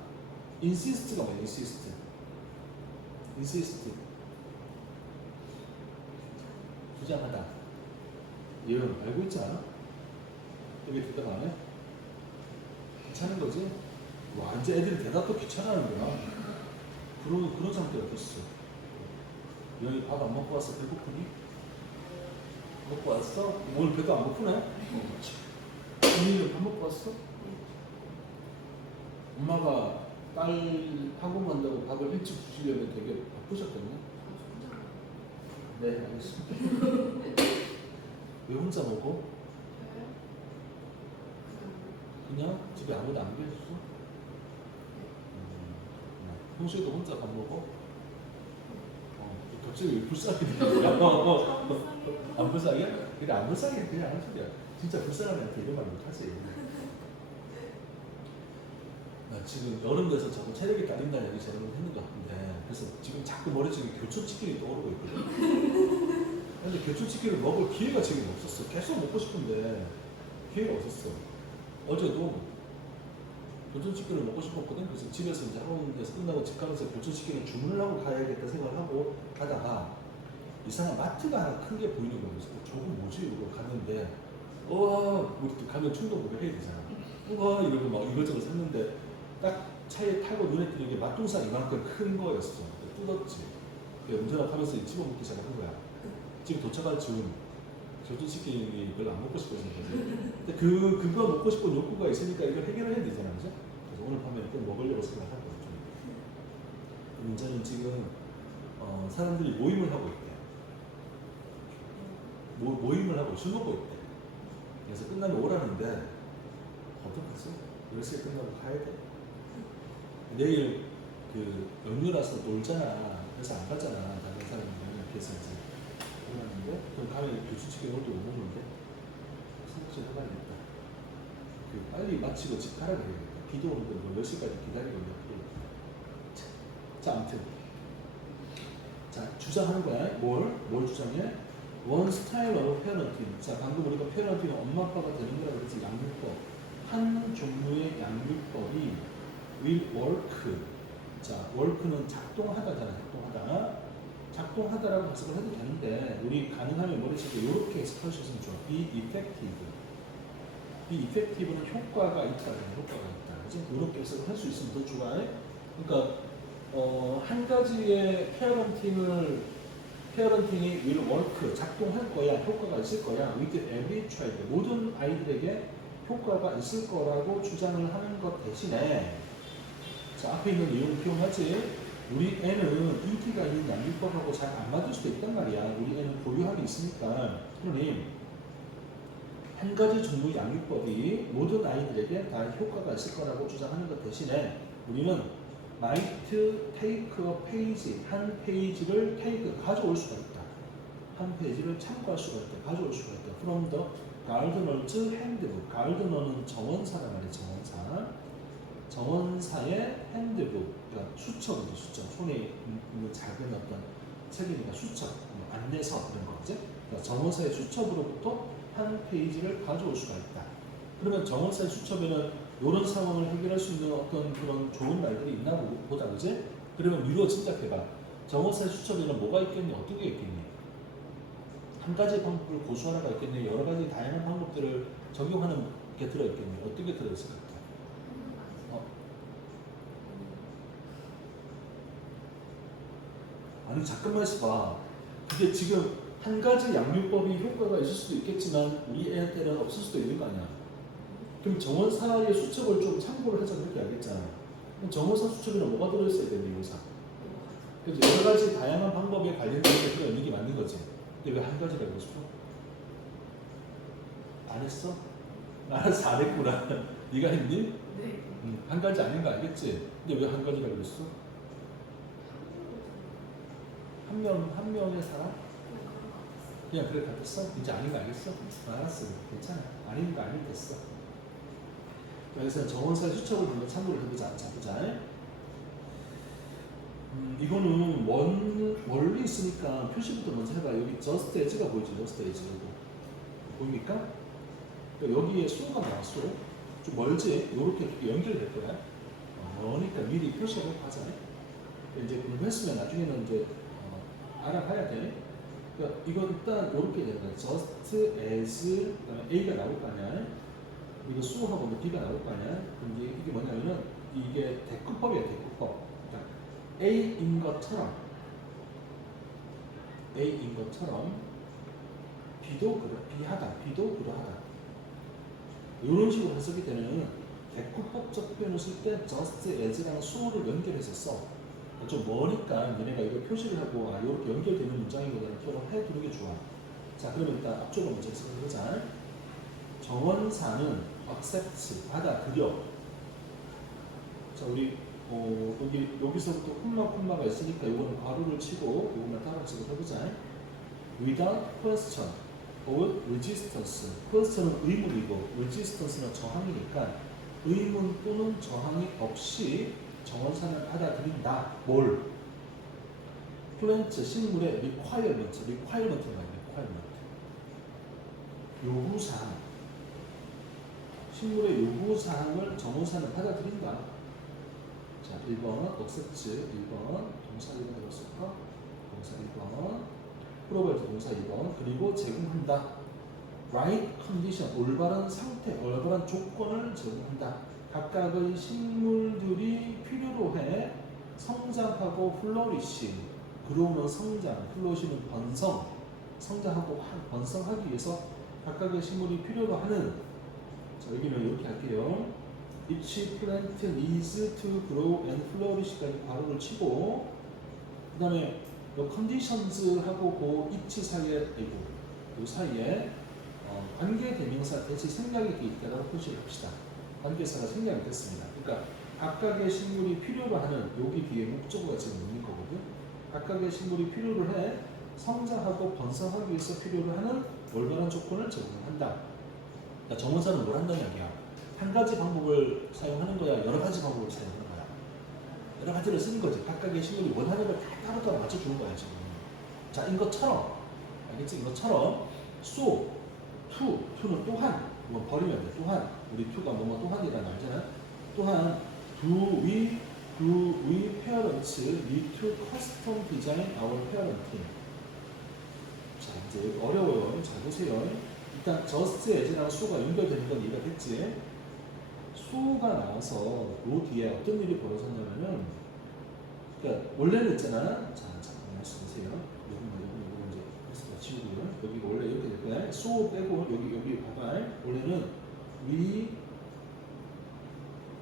insist가 뭐야? insist. 주장하다. 얘는 알고 있지 않아? 여기 대답 안 해? 귀찮은 거지? 와, 이제 애들이 대답도 귀찮아하는구나. 그런 상태가 됐어. 여기 밥 안 먹고 왔어? 배고프니? 먹고 왔어? 오늘 배도 안 고프네? 언니는 밥 먹고 왔어? 엄마가 딸 학원 간다고 밥을 일찍 주시려면 되게 바쁘셨겠네? 네, 알겠습니다. 왜 혼자 먹어? 그냥 집에 아무도 안 계셨어? 평소에도 혼자 밥 먹어? 갑자기 왜 불쌍하게 되냐? 안 불쌍해? 그래, 안 불쌍해. 그냥 하는 소리야. 진짜 불쌍한 애한테 이런 말 못하지. 나 지금 여름 돼서 자꾸 체력이 딸린다는 얘기 저런 했는 것 같은데, 그래서 지금 자꾸 머릿속에 교촌치킨이 떠오르고 있거든. 근데 교촌치킨을 먹을 기회가 지금 없었어. 계속 먹고 싶은데 기회가 없었어. 어제도 교촌치킨을 먹고 싶었거든. 그래서 집에서 이제 학원에서 끝나고 집 가면서 교촌치킨을 주문을 하고 가야겠다 생각을 하고 가다가 이상한 마트가 하나 큰 게 보이는 거예요. 그래서 저거 뭐지? 이러고 갔는데 우리 가면 충동구매 해야 되잖아. 이러고 막 이것저것 샀는데 딱 차에 타고 눈에 띄는 게 맛동산 이만큼 큰 거였어. 뜯었지. 운전하고 하면서 집어먹기 시작한 거야. 지금 도착할 즈음 교촌치킨이 별로 안 먹고 싶어지는 거지. 근데 그거 먹고 싶은 욕구가 있으니까 이걸 해결을 해야 되잖아, 그죠? 그래서 오늘 밤에 꼭 먹으려고 생각하고 있죠. 문제는 지금 사람들이 모임을 하고 있대. 모임을 하고 술 먹고 있대. 그래서 끝나면 오라는데 어떡하지? 10시에 끝나고 가야 돼. 내일 그 연휴라서 놀잖아. 그래서 안 가잖아. 다른 사람들은. 그래서 이제 오라는데 그럼 가면 교촌치킨 오늘도 못 먹는데 생각 좀 해봐야겠다. 빨리 마치고 집 가라 그래야겠다. 비도 오는데 뭐 몇 시까지 기다리고 있냐. 자, 아무튼 자, 주장하는 거야. 뭘 주장해? One style of parenting. 자, 방금 우리가 parenting은 엄마 아빠가 되는 거라고 그랬지. 양육법. 한 종류의 양육법이 will work. 자, work는 작동하다잖아. 작동하다라고 해석을 해도 되는데 우리 가능하면 머릿속에 이렇게 해석할 수 있으면 좋아. be effective. be effective는 효과가 있다. 그치? 이렇게 해석을 할 수 있으면 더 좋아. 그러니까 한 가지의 페어런팅이 will work, 작동할 거야, 효과가 있을 거야. with every child, 모든 아이들에게 효과가 있을 거라고 주장을 하는 것 대신에 자, 앞에 있는 내용을 기억하지? 우리 애는 인기가 있는 양육법하고 잘 안 맞을 수도 있단 말이야. 우리 애는 보유학이 있으니까. 그러니 한 가지 종류의 양육법이 모든 아이들에게 다 효과가 있을 거라고 주장하는 것 대신에 우리는 might take a page, 한 페이지를 가져올 수가 있다. 한 페이지를 참고할 수가 있다. 가져올 수가 있다. From the gardener's handbook. gardener는 정원사란 말이야. 정원사의 handbook. 그러니까 수첩이죠. 수첩. 손에 있는 작은 어떤 책이니까 수첩, 안내서 이런 거지. 그러니까 정원사의 수첩으로부터 한 페이지를 가져올 수가 있다. 그러면 정원사의 수첩에는 이런 상황을 해결할 수 있는 어떤 그런 좋은 말들이 있나 보다, 그지? 그러면 미루어 짐작해봐. 정원사의 수첩에는 뭐가 있겠니? 어떤 게 있겠니? 한 가지 방법을 고수하라가 있겠니? 여러 가지 다양한 방법들을 적용하는 게 들어있겠니? 어떤 게 들어있을 것 같아? 아니, 잠깐만 있어봐. 그게 지금 한 가지 양육법이 효과가 있을 수도 있겠지만 우리 애한테는 없을 수도 있는 거 아니야. 그럼 정원사의 수첩을 좀 참고를 하자 그렇게 알겠잖아. 그럼 정원사 수첩에는 뭐가 들어있어야 되니, 요사? 그래서 여러 가지 다양한 방법에 관련된 게 들어있는 게 맞는 거지. 근데 왜 한 가지라고 했어? 안 했어? 알았어, 안 했구나. 네가 했니? 네. 한 가지 아닌 거 알겠지? 근데 왜 한 가지라고 그랬어? 한 명의 사람? 그냥 그래 같았어? 이제 아닌 거 알겠어? 알았어. 괜찮아. 아닌 거 아니면 됐어. 여기서 정원사의 수첩을 한번 참고를 해보자. 자, 보자. 이거는 원리 있으니까 표시부터 먼저 해봐. 여기 just as가 보이지? just as. 보입니까? 그러니까 여기에 수가 나왔어. 좀 멀지? 이렇게 연결될 거야. 그러니까 미리 표시를 하자. 이제 공부했으면 나중에는 이제 알아봐야 돼. 그러니까 이거 일단 이렇게 되는 거야. just as 그다음에 a가 나올 거 아니야. 이거 수하고 뭐 b가 나올 거 아니야. 그럼 이게 뭐냐면은 이게 대꾸법이야. 대꾸법. 그러니까 a인 것처럼 b도 비하다. b도 그러하다. 이런 식으로 해석이 되면 대꾸법적 표현을 쓸 때 just as랑 수어를 연결해서 써. 좀 머니까 얘네가 이거 표시를 하고 이렇게 연결되는 문장이거든. 표현을 해두는 게 좋아. 자, 그러면 일단 앞쪽으로 먼저 해석해보자. 정원사는 accept 받아들여. 자, 우리 여기서부터 콤마가 있으니까 이거는 괄호를 치고 이것만 따라 해보자. Without question or resistance. question은 의문이고 resistance는 저항이니까 의문 또는 저항이 없이 정원사를 받아들인다. 뭘? 플랜트 식물의 requirement가 요구사항. 식물의 요구사항을 정원사는 받아들인다. 자, 1번 accept 1번 동사 1번 들었을까? 동사 1번 프로바이드 동사 2번 그리고 제공한다. right condition 올바른 상태, 올바른 조건을 제공한다. 각각의 식물들이 필요로 해 성장하고 플로리시 그로우는 성장, 플로리시는 번성, 성장하고 번성하기 위해서 각각의 식물이 필요로 하는. 자, 여기는 이렇게 할게요. Each plant needs to grow and flourish까지 괄호를 치고 그 다음에 conditions하고 그 each 사이에 이 사이에 관계 대명사 대시 생략이 있다라고 표시를 합시다. 관계사가 생략이 됐습니다. 그러니까 각각의 식물이 필요로 하는 여기 뒤에 목적어가 지금 있는 거거든. 각각의 식물이 필요로 해 성장하고 번성하기 위해서 필요로 하는 올바른 조건을 제공한다. 그러니까 정원사는 뭘 한다는 얘기야. 한 가지 방법을 사용하는 거야. 여러 가지 방법을 사용하는 거야. 여러 가지를 쓰는 거지. 각각의 식물이 원하는 걸 다 따로따로 맞춰주는 거야 지금. 자, 이것처럼 알겠지? 이것처럼 so, to는 또한 이건 버리면 돼. 또한 우리 to가 뭐뭐 또한이라는 말이잖아. 또한 do we parents need to custom design our parenting. 자, 이제 어려워요. 잘 보세요. 일단 just as랑 su가 연결되는 건 이해가 됐지? 수가 나와서 요 뒤에 어떤 일이 벌어졌냐면은, 그러니까 원래는 있잖아. 자, 잠깐만 보세요. 요거 이제 엑스트라 치우고요. 여기가 원래 이렇게 될 거야. 수 빼고 여기 봐봐. 원래는 we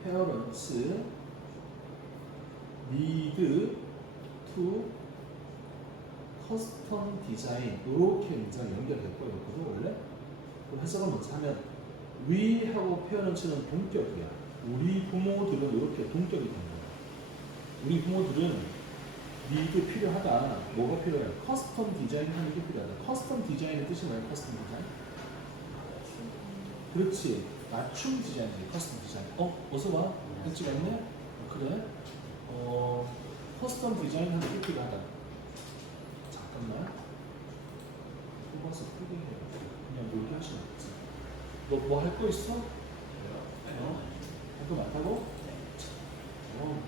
parents need to custom design 이렇게 문장이 연결될 거였거든 원래. 그럼 해석을 먼저 하면 we하고 parents는 동격이야. 우리 부모들은 이렇게 동격이 된 거야. 우리 부모들은 need 필요하다. 뭐가 필요해? 커스텀 디자인 하는 게 필요하다. 커스텀 디자인의 뜻이 뭐야? 커스텀 디자인? 그렇지. 맞춤 디자인이지. 커스텀 디자인. 어서 와. 헬지가 있네? 그래? 커스텀 디자인 하는 게 필요하다. 잠깐만. 뽑아서 크게 해. 그냥 놀게 하시면 되지. 너 뭐 할 거 있어? 할 거 많다고?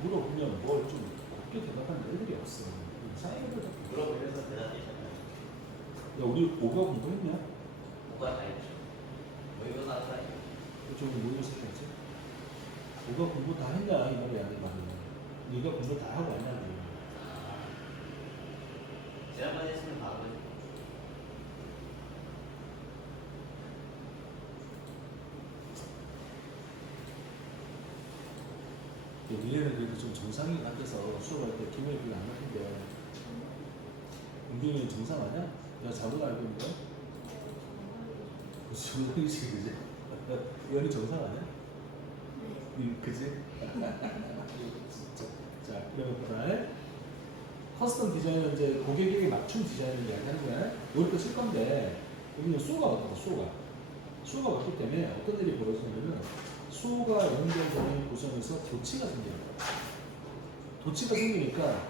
물어보면 뭘 좀 곱게 대답하는 애들이 없어. 사이버도 물어보면서 대답하셨나요? 야, 우리 5가 공부했냐? 뭐가 다 있죠? 모의고사 사이 좀 모의고사 했지? 5가 공부 다 했냐? 이 말이야, 이 말이야. 네가 공부 다 하고 왔냐고. 지난번에 했으면 바로 니네는 그래도 좀 정상이 같아서 수업할 때 기분이 별로 안 나쁜데 은빈이는 정상 아니야? 내가 잘못 알고 있는 거야? 정상이지 그지? 이현이 정상 아니야? 그지? 진짜. 자, 그러면 보다. 커스텀 디자인은 이제 고객에게 맞춘 디자인을 이야기하는 거야. 이걸 쓸 건데 여기는 쏘가 왔다. 쏘가 왔기 때문에 어떤 일이 벌어지냐면 쏘가 연결되는 구성에서 도치가 생겨요. 도치가 생기니까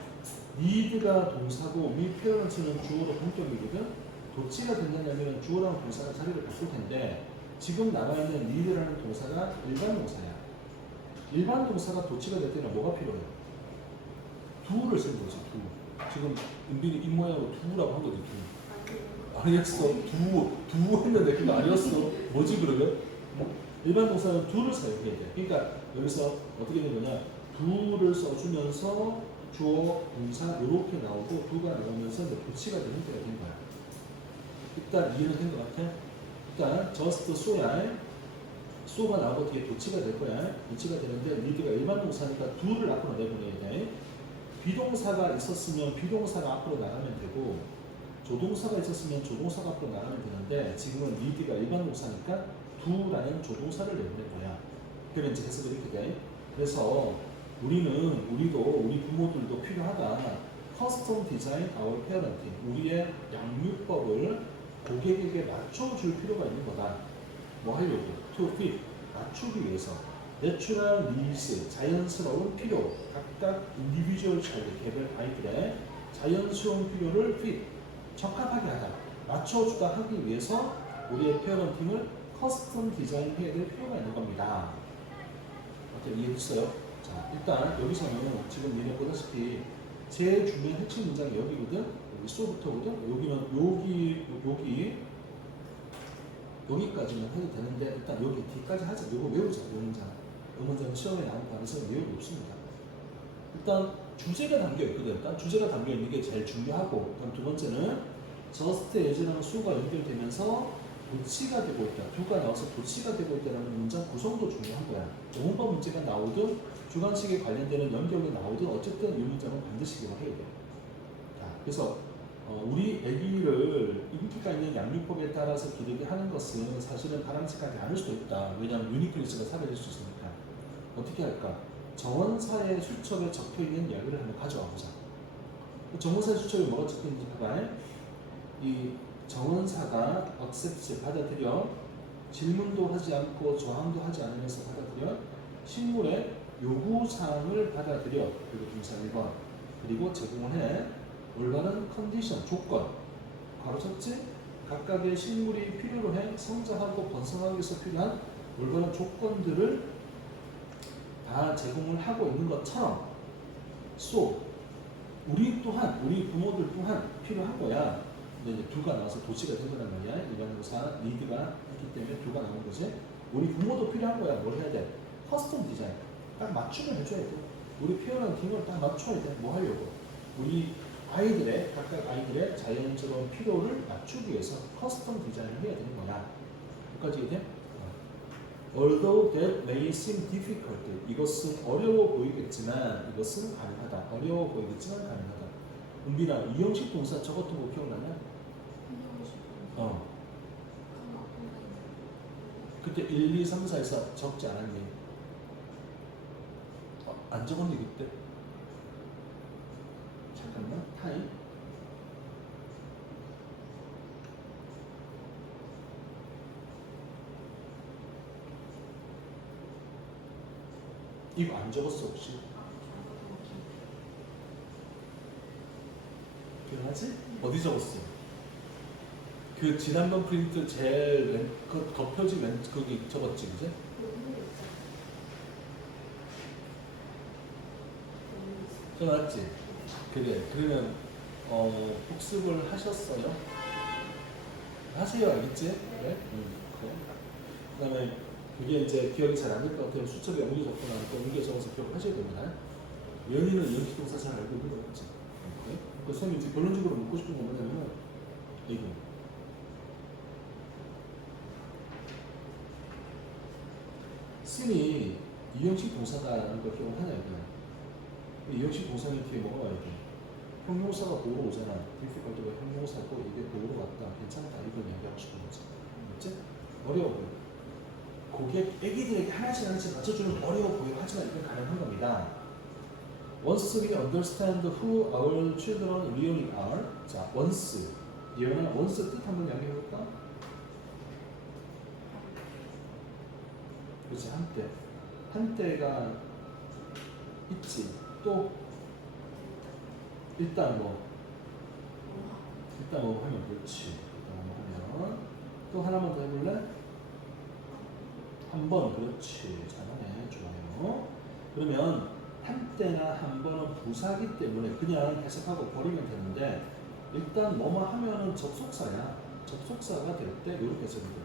need가 동사고 위 페어런트는 주어로 본격이거든. 도치가 된다면 주어랑 동사가 자리를 바꿀 텐데 지금 나와 있는 need라는 동사가 일반 동사야. 일반 동사가 도치가 될 때는 뭐가 필요해? do를 쓴 거지. do. 지금 은빈이 입 모양으로 do라고 한 거지. do. 아니었어. do 했는데 그거 아니었어. 뭐지 그러면? 일반 동사는 do를 사용해야 돼. 그러니까 여기서 어떻게 된 거냐? do를 써주면서 주어, 동사 이렇게 나오고 do가 나오면서 도치가 되는 때가 된 거야. 일단 이해는 된 것 같아? 일단 just so야. so가 나오고 뒤에 도치가 될 거야. 도치가 되는데 need가 일반 동사니까 do를 앞으로 내보내야 돼. 비동사가 있었으면 비동사가 앞으로 나가면 되고 조동사가 있었으면 조동사가 앞으로 나가면 되는데 지금은 need가 일반 동사니까 do라는 조동사를 내보낸 거야. 그러면 이제 해석이 이렇게 돼. 그래서 우리 부모들도 필요하다. 커스텀 디자인 our parenting. 우리의 양육법을 고객에게 맞춰줄 필요가 있는 거다. 뭐 하려고? To fit. 맞추기 위해서. 내추럴 니즈. 자연스러운 필요. 각각 인디비주얼 차일드. 개별 아이들의 자연스러운 필요를 fit. 적합하게 하다. 맞춰주다 하기 위해서 우리의 페어런팅을 커스텀 디자인해야 될 필요가 있는 겁니다. 어떻게 이해했어요? 자, 일단 여기서는 지금 니네 보다시피 제일 중요한 핵심 문장이 여기거든. 여기 소부터거든. 여기까지는 해도 되는데 일단 여기 뒤까지 하자. 이거 외우자. 이 문장. 이 문장은 시험에 나온 가능성이 매우 높습니다. 일단 주제가 담겨 있거든. 일단 주제가 담겨 있는 게 제일 중요하고, 그럼 두 번째는 just as라는 수가 연결되면서 도치가 되고 있다. 두가 나와서 도치가 되고 있다는 문장 구성도 중요한 거야. 문법 문제가 나오든 주관식에 관련되는 연결이 나오든 어쨌든 이 문장은 반드시 기억해야 돼. 자, 그래서 우리 아기를 인기가 있는 양육법에 따라서 기르게 하는 것은 사실은 바람직하지 않을 수도 있다. 왜냐하면 유니클리스가 사라질 수 있으니까. 어떻게 할까? 정원사의 수첩에 적혀있는 이야기를 한번 가져와 보자. 정원사의 수첩에 뭐가 적혀있는지 봐봐. 이 정원사가 accept, 받아들여, 질문도 하지 않고 저항도 하지 않으면서 받아들여, 식물의 요구사항을 받아들여, 그리고 동사 1번, 그리고 제공을 해. 올바른 컨디션, 조건, 가로쳤지? 각각의 식물이 필요로 해 성장하고 번성하기 위해서 필요한 올바른 조건들을 다 제공을 하고 있는 것처럼 우리 부모들 또한 필요한 거야. 근데 이제 두가 나와서 도치가 된 거란 말이야. 일반 동사 need가 있기 때문에 두가 나온 거지. 우리 부모도 필요한 거야. 뭘 해야 돼? 커스텀 디자인. 딱 맞춤을 해줘야 돼. 우리 페어런팅을 딱 맞춰야 돼. 뭐 하려고? 우리 각각 아이들의 자연스러운 필요를 맞추기 위해서 커스텀 디자인을 해야 되는 거야. 여기까지 이해 돼? Although that may seem difficult, 이것은 어려워 보이겠지만 이것은 가능하다. 어려워 보이겠지만 가능하다. 은빈아, 이형식 동사 적었던 거 기억나냐? 그때 1, 2, 3, 4에서 적지 않았니? 안 적었니 그때? 잠깐만, 타임. 이거 안 적었어 혹시? 기억나지? 어디 적었어? 그 지난번 프린트 제일 그 겉표지 거기 적었지, 그제? 적었지? 그래. 그러면 복습을 하셨어요? 하세요, 알겠지? 그래? 그래. 그다음에 그게 이제 기억이 잘 안 될 것 같아요. 수첩에 옮겨 적거나 또 옮겨 적어서 기억을 하셔야 됩니다. 연희는 연기동사 잘 알고 있는 거 없지? 그래? 그 선생님이 이제 결론적으로 묻고 싶은 건 뭐냐면 이거. 씬이 이형식 동사다라는 걸 기억을 하냐 이거. 이형식 동사는 뒤에 뭐가 와야 돼? 형용사가 보러 오잖아. difficult가 형용사고 이게 보러 왔다. 괜찮다. 이걸 얘기하고 싶은 거지. 맞지? 어려워 보여. 고객, 애기들에게 하나씩 하나씩 맞춰주는 어려워 보이고 하지만 이건 가능한 겁니다. Once we understand who our children really are. 자, once. 예언아, once 뜻 한번 이야기해볼까? 그렇지, 한때. 한때가 있지. 또 일단 뭐 하면 그렇지. 일단 뭐 하면 또 하나만 더 해볼래? 한 번, 그렇지. 잘하네. 좋아요. 그러면 한때나 한 번은 부사기 때문에 그냥 해석하고 버리면 되는데 일단 뭐뭐 하면은 접속사야. 접속사가 될 때 이렇게 해석이 돼.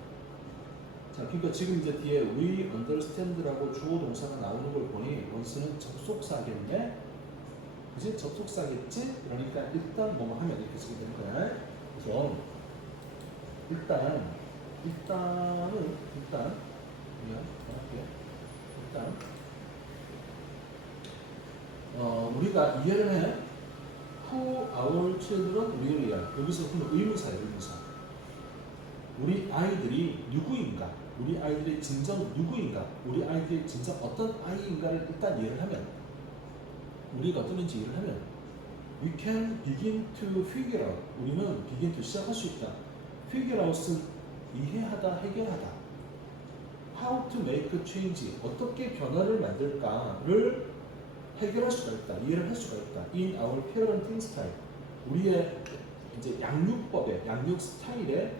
자, 그러니까 지금 이제 뒤에 we understand라고 주어 동사가 나오는 걸 보니 once는 접속사겠네. 그지? 접속사겠지? 그러니까 일단 뭐뭐 하면 이렇게 쓰게 되는 거야. 그래서 일단 우리가 이해를 해. Who our children really are. 여기서 그러면 의무사예요, 의무사. 우리 아이들이 누구인가? 우리 아이들이 진정 누구인가? 우리 아이들이 진정 어떤 아이인가를 일단 이해를 하면 우리가 어떤지 이해를 하면 we can begin to figure out. 우리는 begin to 시작할 수 있다. figure out은 이해하다, 해결하다. how to make a change. 어떻게 변화를 만들까를 해결할 수가 있다. 이해를 할 수가 있다. in our parenting style. 우리의 이제 양육법에, 양육 스타일에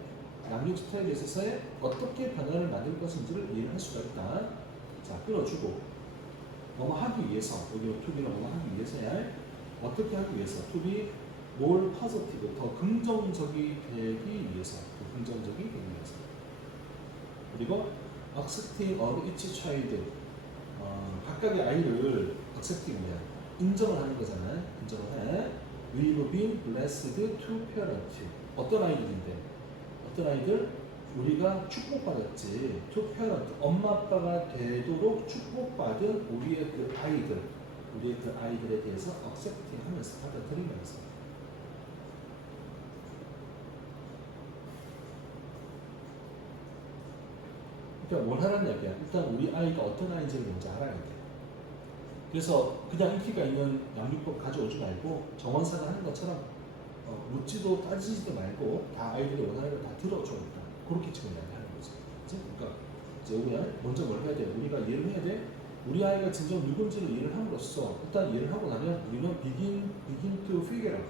있어서의 어떻게 변화를 만들 것인지를 이해를 할 수가 있다. 자, 끊어주고 뭐뭐 하기 위해서, 여기 to be는 뭐뭐 하기 위해서야. 어떻게 하기 위해서? to be more positive, 더 긍정적이 되기 위해서, 그리고 accepting of each child, 각각의 아이를 accepting이야. 인정을 하는 거잖아요. 인정을 해. We've been blessed to parent. 어떤 아이들인데? 어떤 아이들? 우리가 축복받았지. to parent. 엄마 아빠가 되도록 축복받은 우리의 그 아이들에 대해서 accepting 하면서, 받아들이면서. 그러니까 뭘 하라는 얘기야? 일단 우리 아이가 어떤 아이인지를 먼저 알아야 돼. 그래서 그냥 인기가 있는 양육법 가져오지 말고 정원사가 하는 것처럼 묻지도 따지지도 말고 다 아이들이 원하는 걸 다 들어줘야 돼. 그렇게 지금 이야기하는 거지. 그치? 그러니까 이제 우리가 먼저 뭘 해야 돼? 우리가 이해를 해야 돼. 우리 아이가 진정 누군지를 이해를 함으로써 일단 이해를 하고 나면 우리는 begin to figure out.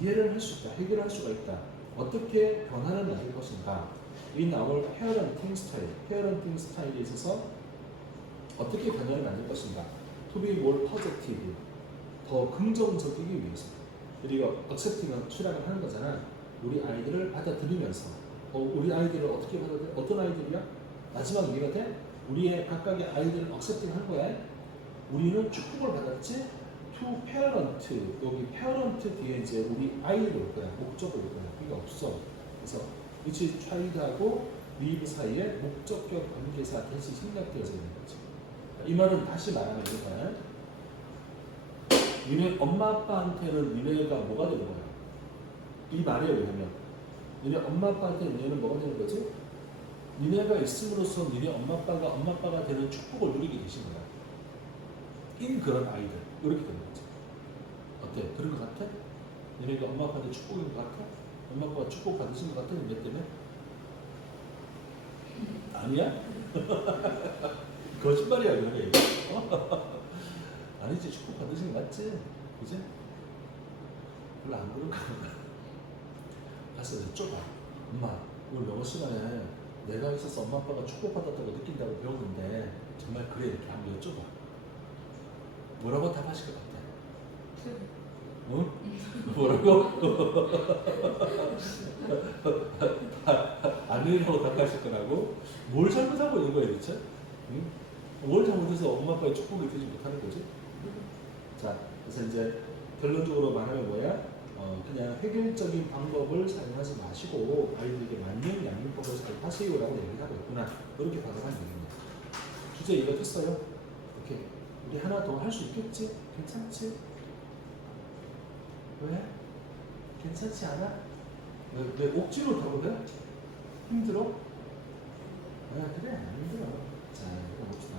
이해를 할 수 있다. 해결할 수가 있다. 어떻게 변화를 만들 것인가? in our parenting style. parenting 스타일에 있어서 어떻게 변화를 만들 것인가? to be more positive. 더 긍정적이기 위해서. 그리고 accepting은 수락을 하는 거잖아. 우리 아이들을 받아들이면서. 우리 아이들을 어떻게 받아들여? 어떤 아이들이야? 마지막 이해가 돼? 우리의 각각의 아이들을 accepting 한 거야. 우리는 축복을 받았지? to parent. 여기 parent 뒤에 이제 우리 아이를 올 거야. 목적을 올 거야. 이게 없어. 그래서 which child하고 live 사이에 목적격 관계사 대시 생략되어져 있는 거지. 이 말은 다시 말하면 이거야. 니네 엄마 아빠한테는 니네가 뭐가 되는 거야? 이 말에 의하면 니네 엄마 아빠한테는 니네는 뭐가 되는 거지? 니네가 있음으로써 니네 엄마 아빠가 되는 축복을 누리게 되신 거야. 인 그런 아이들 이렇게 되는 거지. 어때? 그런 것 같아? 니네가 엄마 아빠한테 축복인 것 같아? 엄마 아빠가 축복 받으신 것 같아? 니네 때문에? 아니야? 거짓말이야 그러게. 아니지, 축복 받으신 거 맞지? 그지? 별로 안 그럴 거야. 가서 여쭤봐. 엄마, 오늘 영어 시간에 내가 있어서 엄마 아빠가 축복받았다고 느낀다고 배웠는데 정말 그래? 이렇게 한번 여쭤봐. 뭐라고 답하실 것 같아? 응? 뭐라고? 아니라고 답하실 거라고? 뭘 잘못하고 있는 거야 대체? 응? 뭘 잘못해서 엄마 아빠의 축복이 되지 못하는 거지? 자, 그래서 이제 결론적으로 말하면 뭐야? 그냥 획일적인 방법을 사용하지 마시고 아이들에게 맞는 양육법을 사용하세요라고 얘기를 하고 있구나. 이렇게 받아가는 얘기입니다. 주제 이거 됐어요? 오케이. 우리 하나 더 할 수 있겠지? 괜찮지? 왜? 괜찮지 않아? 왜 억지로 가고 그래? 힘들어? 그래 안 힘들어. 자 이거 봅시다.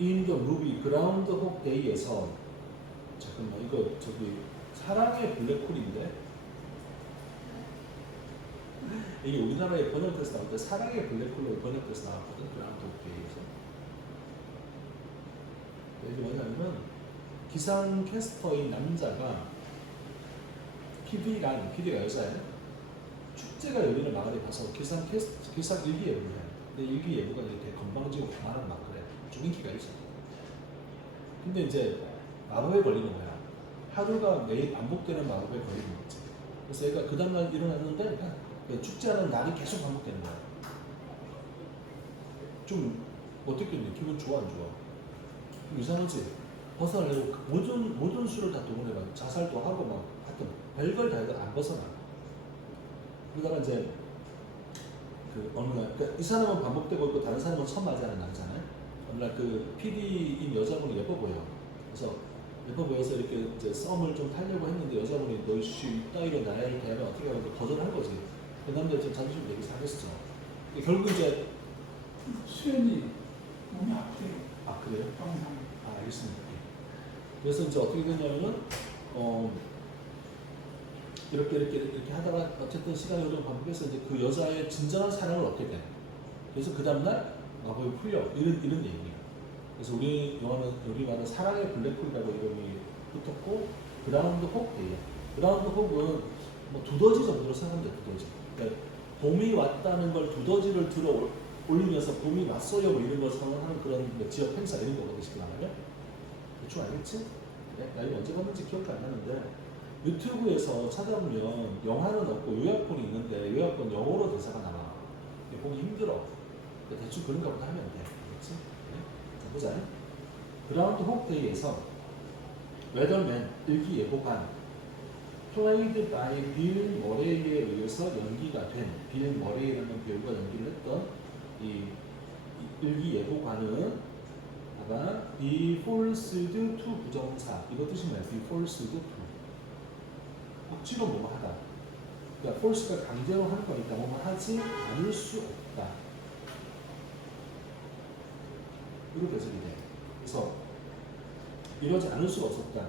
In the movie Groundhog Day에서 잠깐만 이거 저기 사랑의 블랙홀인데 이게 우리나라에 번역돼서 나올 때 사랑의 블랙홀로 번역돼서 나왔거든. Groundhog Day에서. 이게 뭐냐면 기상 캐스터인 남자가 PD가 여자예요. 축제가 열리는 마을에 가서 기상 일기예보를 해요. 근데 일기예보가 이렇게 건방지고 가난한 막 그래. 좀 인기가 있어. 근데 이제 마법에 걸리는 거야. 하루가 매일 반복되는 마법에 걸리는 거지. 그래서 얘가 그 다음날 일어났는데 축제하는 날이 계속 반복되는 거야. 좀 어떻겠니? 기분 좋아 안 좋아? 좀 이상하지? 벗어나려고 모든 수를 다 동원해봐. 자살도 하고 막 하여튼 별걸 다 해도 안 벗어나. 그러다가 이제 그 어느 날 그러니까 이 사람은 반복되고 있고 다른 사람은 처음 맞이하는 남자잖아요. 어느 날 그 PD인 여자분이 예뻐 보여. 그래서 예뻐 보여서 이렇게 이제 썸을 좀 타려고 했는데 여자분이 너씨 따위로 나를 대하면 어떻게 하면 거절을 한 거지. 그 남자 좀 자존심 되게 상했어. 결국 이제 수연이 몸이 아프대요. 아 그래요? 항상. 아 알겠습니다. 그래서 이제 어떻게 됐냐면은 이렇게 하다가 어쨌든 시간이 좀 반복해서 이제 그 여자의 진정한 사랑을 얻게 돼. 그래서 그 다음날 마법이 풀려. 이런 얘기예요. 그래서 우리 영화는 우리말은 사랑의 블랙홀이라고 이름이 붙었고 그라운드혹 데이야. 그라운드혹은 뭐 두더지 정도로 생각하면 돼. 두더지. 그러니까 봄이 왔다는 걸 두더지를 들어 올리면서 봄이 왔어요 뭐 이런 걸 선언하는 그런 뭐 지역 행사 이런 거거든 쉽게 말하면. 대충 알겠지? 그래? 나 이거 언제 봤는지 기억도 안 나는데 유튜브에서 찾아보면 영화는 없고 요약본이 있는데 요약본 영어로 대사가 나와. 보기 힘들어. 그러니까 대충 그런가 보다 하면 돼. 알겠지? 자, 보자. 그라운드혹 데이에서 웨더맨 일기예보관 플레이드 바이 빌 머레이에 의해서 연기가 된 빌 머레이라는 배우가 연기를 했던 이 일기예보관은 아마 be forced to 부정사 이거 뜻이 뭐야? be forced to 억지로 뭐뭐 하다. 그러니까 force가 강제로 하는 거니까 뭐뭐 하지 않을 수 없다. 이렇게 해석이 돼. 그래서 이러지 않을 수가 없었다.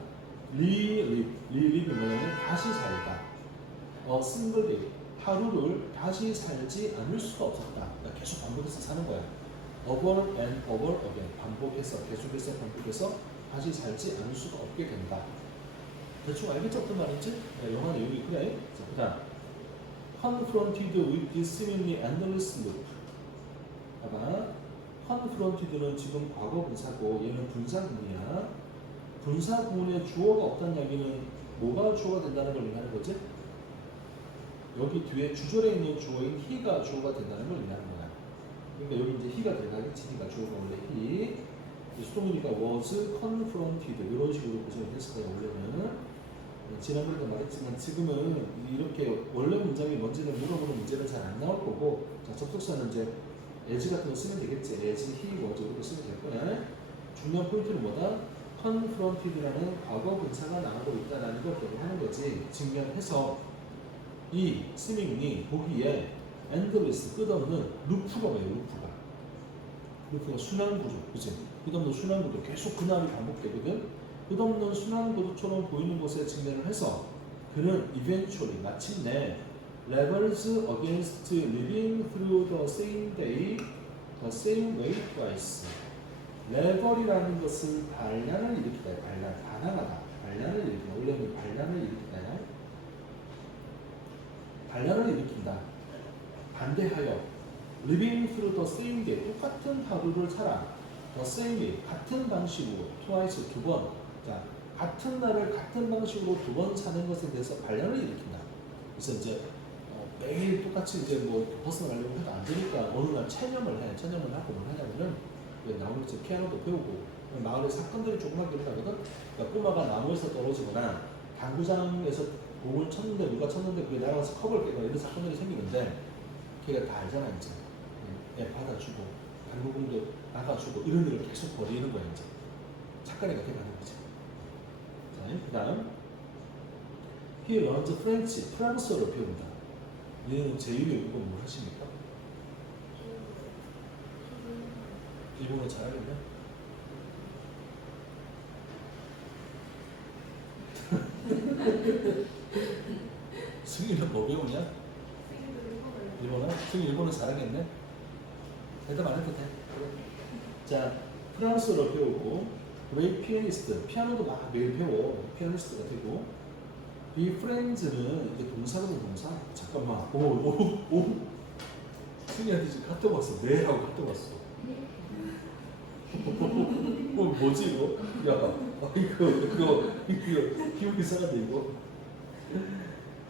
리리브는 뭐냐면 다시 살다. single day 하루를 다시 살지 않을 수가 없었다. 그러니까 계속 반복해서 사는 거야. over and over again 반복해서 계속해서 반복해서 다시 살지 않을 수가 없게 된다. 대충 알겠죠? 어떤 말인지? 네, 영화 내용이 그래. 자, 그 다음 confronted with this seemingly endless loop. 봐봐. confronted는 지금 과거 분사고 얘는 분사구문이야. 분사구문에 주어가 없다는 이야기는 뭐가 주어가 된다는 걸 의미하는 거지? 여기 뒤에 주절에 있는 주어인 he가 주어가 된다는 걸 의미하는 거야. 그러니까 여기 이제 he가 들어가겠지. he가 주어가 원래 he. 수동이니까 was confronted 이런 식으로 구성이 됐을 거야 원래는. 지난번에도 말했지만 지금은 이렇게 원래 문장이 뭔지를 물어보는 문제는 잘 안 나올 거고 자, 접속사는 이제 as 같은 거 쓰면 되겠지. as, he, was 이렇게 쓰면 될 거야. 중요한 포인트는 뭐다? confronted라는 과거 분사가 나오고 있다는 걸 기억하는 거지. 증명해서 이 seemingly 보기에 endless 끝없는 루프가 뭐예요? 루프가 순환 구조, 그치? 끝없는 순환 구조 계속 그날이 반복되거든. 끝없는 순환 구조처럼 보이는 것에 직면을 해서 그는 eventually 마침내 rebels against living through the same day, the same way twice. 레벌이라는 것은 반란을 일으키다. 반항하다. 반란을 일으키다. 원래는 반란을 일으키다. 반란을 일으킨다. 반대하여 living through the same day. 똑같은 하루를 살아. the same way. 같은 방식으로 twice 두 번. 자, 같은 날을 같은 방식으로 두 번 사는 것에 대해서 반란을 일으킨다. 그래서 이제 매일 똑같이 이제 뭐 벗어나려고 해도 안 되니까 어느 날 체념을 해. 체념을 하고 뭘 하냐면은 나무에서 피아노도 배우고 마을에 사건들이 조그맣게 일어나거든. 그러니까 꼬마가 나무에서 떨어지거나 당구장에서 공을 쳤는데 누가 쳤는데 그게 날아가서 컵을 깨거나 이런 사건들이 생기는데 걔가 다 알잖아 이제. 애 받아주고 당구공도 나가주고 이런 일을 계속 벌이는 거야 이제. 착한 애가 돼가는 거지. 자, 그 다음 He learns French, 프랑스어를 배운다. 얘는 제1 외국어 뭘 하십니까? 일본어 잘하겠네? 승희는 뭐 배우냐? 일본어? 승희 일본어 잘하겠네? 대답 안 해도 돼. 자, 프랑스어로 배우고, 그레이 피아니스트, 피아노도 막 매일 배워. 피아니스트가 되고, 이 프렌즈는 이제 동사거든, 동사. 잠깐만, 오. 승희한테 지금 카톡 왔어. 네 하고 카톡 왔어. 뭐지 이거? 야, 이거 기분 이상한데 이거.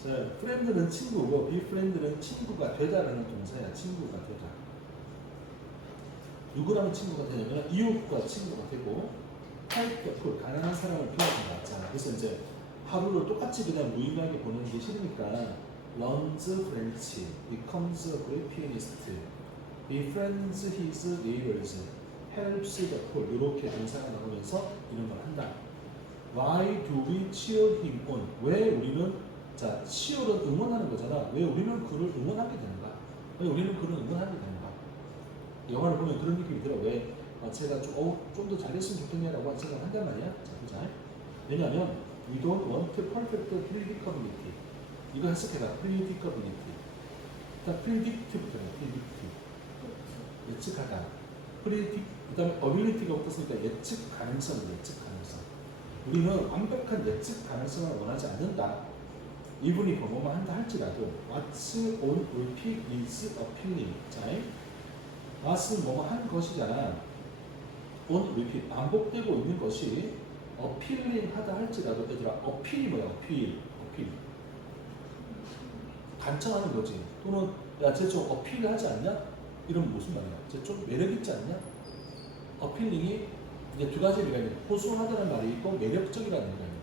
자, 프렌드는 친구고, 비프렌드는 친구가 되다라는 동사야. 친구가 되다. 누구랑 친구가 되냐면 이웃과 친구가 되고, 타입 가난한 사람을 표현한다. 자, 그래서 이제 하루를 똑같이 그냥 무의미하게 보내는 게 싫으니까 learns French, becomes a great pianist, befriends his neighbors, helps the poor. 이렇게 동사가 나오면서 이런 걸 한다. Why do we cheer him on? 왜 우리는 자 cheer은 응원하는 거잖아. 왜 우리는 그를 응원하게 되는가? 왜 우리는 그를 응원하게 되는가? 영화를 보면 그런 느낌이 들어. 왜 제가 좀 더 잘했으면 좋겠냐라고 생각을 한단 말이야. 자, 보자. 왜냐하면 we don't want perfect predictability. 이거 해석해라. predictability. 일단 predict부터 predict. 예측하다. predict. 그다음에 ability가 어떻습니까? 예측 가능성. 우리는 완벽한 예측 가능성을 원하지 않는다. 이분이 뭐뭐 한다 할지라도 what's on repeat is appealing. 자, what's 뭐뭐 한 것이잖아. on repeat 반복되고 있는 것이 appealing 하다 할지라도 얘들아 appeal이 뭐야? appeal. 간청하는 거지. 또는 야, 쟤 좀 appeal하지 않냐? 이러면 무슨 말이야? 쟤 좀 매력 있지 않냐? appealing이 이제 두 가지 의미가 있는 호소하다는 말이 있고 매력적이라는 의미가 있는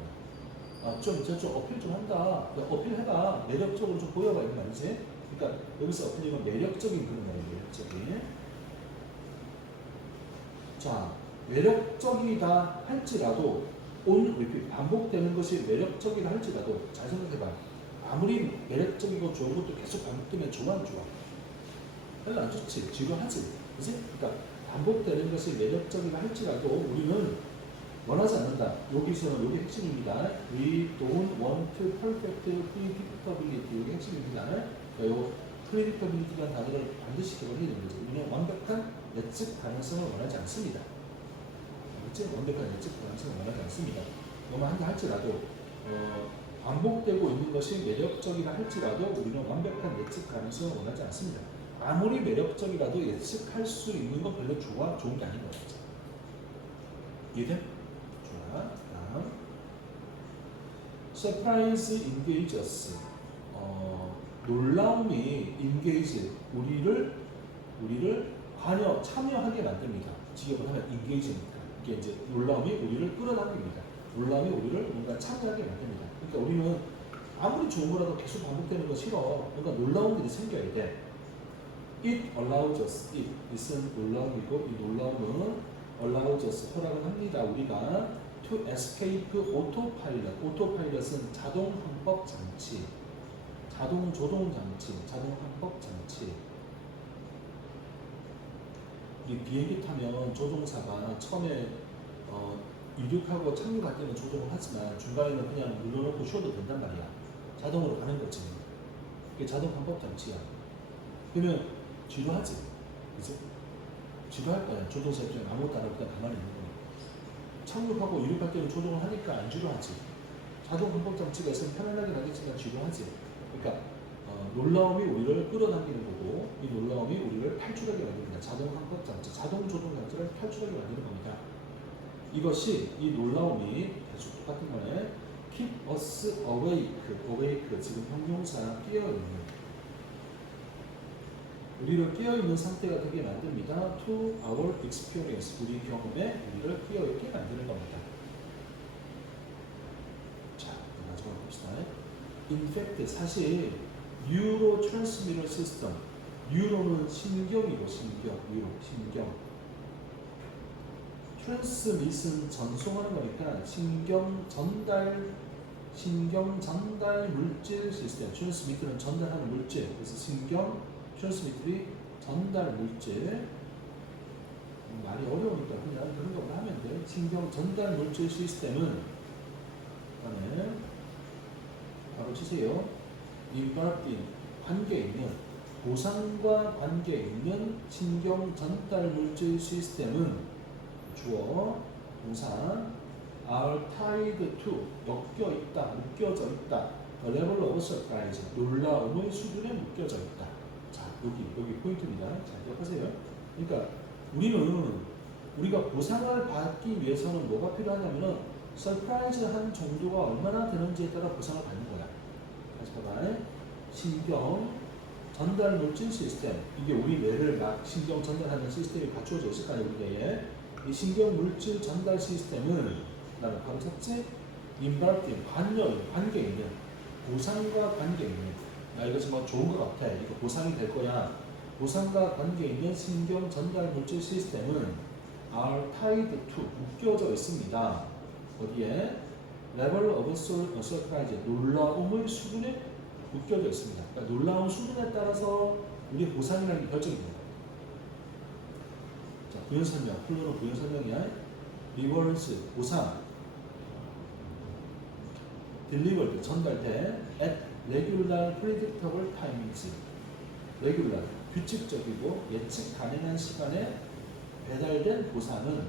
거야. 쟤 좀 어필 좀 한다. 어필해봐. 매력적으로 좀 보여봐. 이런 말이지. 그러니까 여기서 어필링은 매력적인 그런 말이에요. 매력적인. 자, 매력적이다 할지라도 on repeat 반복되는 것이 매력적이다 할지라도 잘 생각해봐. 아무리 매력적이고 좋은 것도 계속 반복되면 좋아 안 좋아? 별로 안 좋지. 지루하지. 그지? 그러니까 반복되는 것이 매력적이다 할지라도 우리는 원하지 않는다. 여기서는 이게 핵심입니다. We don't want perfect predictability. 이게 핵심입니다. 이 predictability라는 단어를 반드시 기억해야 되는 거죠. 우리는 완벽한 예측 가능성을 원하지 않습니다. 그렇지? 완벽한 예측 가능성을 원하지 않습니다. 뭐만 한다 할지라도 반복되고 있는 것이 매력적이라 할지라도 우리는 완벽한 예측 가능성을 원하지 않습니다. 아무리 매력적이라도 예측할 수 있는 건 별로 좋은 게 아닌 거죠. 이해돼? 좋아. 다음. Surprise engages. 놀라움이 engage 우리를 참여하게 만듭니다. 직역을 하면 engage니까. 이게 이제 놀라움이 우리를 끌어당깁니다. 놀라움이 우리를 뭔가 참여하게 만듭니다. 그러니까 우리는 아무리 좋은 거라도 계속 반복되는 거 싫어. 그러니까 놀라움들이 생겨야 돼. It allows us. it은 놀라움이고 이 놀라움은 allows us 허락을 합니다. 우리가 to escape autopilot. autopilot은 자동 항법 장치, 자동 조종 장치, 자동 항법 장치. 이 비행기 타면 조종사가 처음에 이륙하고 착륙할 때는 조종을 하지만 중간에는 그냥 눌러놓고 쉬어도 된단 말이야. 자동으로 가는 거지. 이게 자동 항법 장치야. 그러면 지루하지, 그지? 지루할 거야. 조종사 입장에 아무것도 안 하고 그냥 가만히 있는 거야. 착륙하고 이륙할 때는 조종을 하니까 안 지루하지. 자동 항법 장치가 있으면 편안하게 가겠지만 지루하지. 그러니까 놀라움이 우리를 끌어당기는 거고 이 놀라움이 우리를 탈출하게 만듭니다. 자동 항법 장치, 자동 조종 장치를 탈출하게 만드는 겁니다. 이것이 이 놀라움이 계속 똑같은 거네. Keep us awake 지금 형용사 깨어있는. 우리를 깨어있는 상태가 되게 만듭니다. To our experience. 우리 경험에 우리를 깨어있게 만드는 겁니다. 자, 마지막으로 봅시다. In fact, 사실 뉴로트랜스미터 시스템. 뉴로는 신경이고 신경. 트랜스밋은 전송하는 거니까 신경 전달 신경 전달 물질 시스템. 트랜스미터는 전달하는 물질. 그래서 신경 트랜스미터이 전달 물질. 말이 어려우니까 그냥 그런 것만 하면 돼. 신경 전달 물질 시스템은 그다음에 바로 치세요. involved 관계 있는 보상과 관계 있는 신경 전달 물질 시스템은 주어 동사 are tied to 엮여 있다, 묶여져 있다. The level of surprise 놀라움의 수준에 묶여져 있다. 자 여기 포인트입니다. 자 기억하세요. 그러니까 우리가 보상을 받기 위해서는 뭐가 필요하냐면은 서프라이즈한 정도가 얼마나 되는지에 따라 보상을 받는 거야. 다시 봐봐. 신경 전달 물질 시스템. 이게 우리 뇌를 막 신경 전달하는 시스템이 갖추어져 있을 거 아니에요, 우리 뇌에. 이 신경 물질 전달 시스템은 그다음에 바로 첫째, 인발팀 관계 있는 보상과 관계 있는. 야 이거 정말 좋은 것 같아. 이거 보상이 될 거야. 보상과 관계 있는 신경 전달 물질 시스템은 are tied to 묶여져 있습니다. 어디에? level of surprise 놀라움의 수준에 묶여져 있습니다. 그러니까 놀라운 수준에 따라서 우리 보상이라는 게 결정이 됩니다. 자, 부연 설명, 플로는 부연 설명이야. rewards 보상, delivered 전달돼 at regular predictable times. regular 규칙적이고 예측 가능한 시간에 배달된 보상은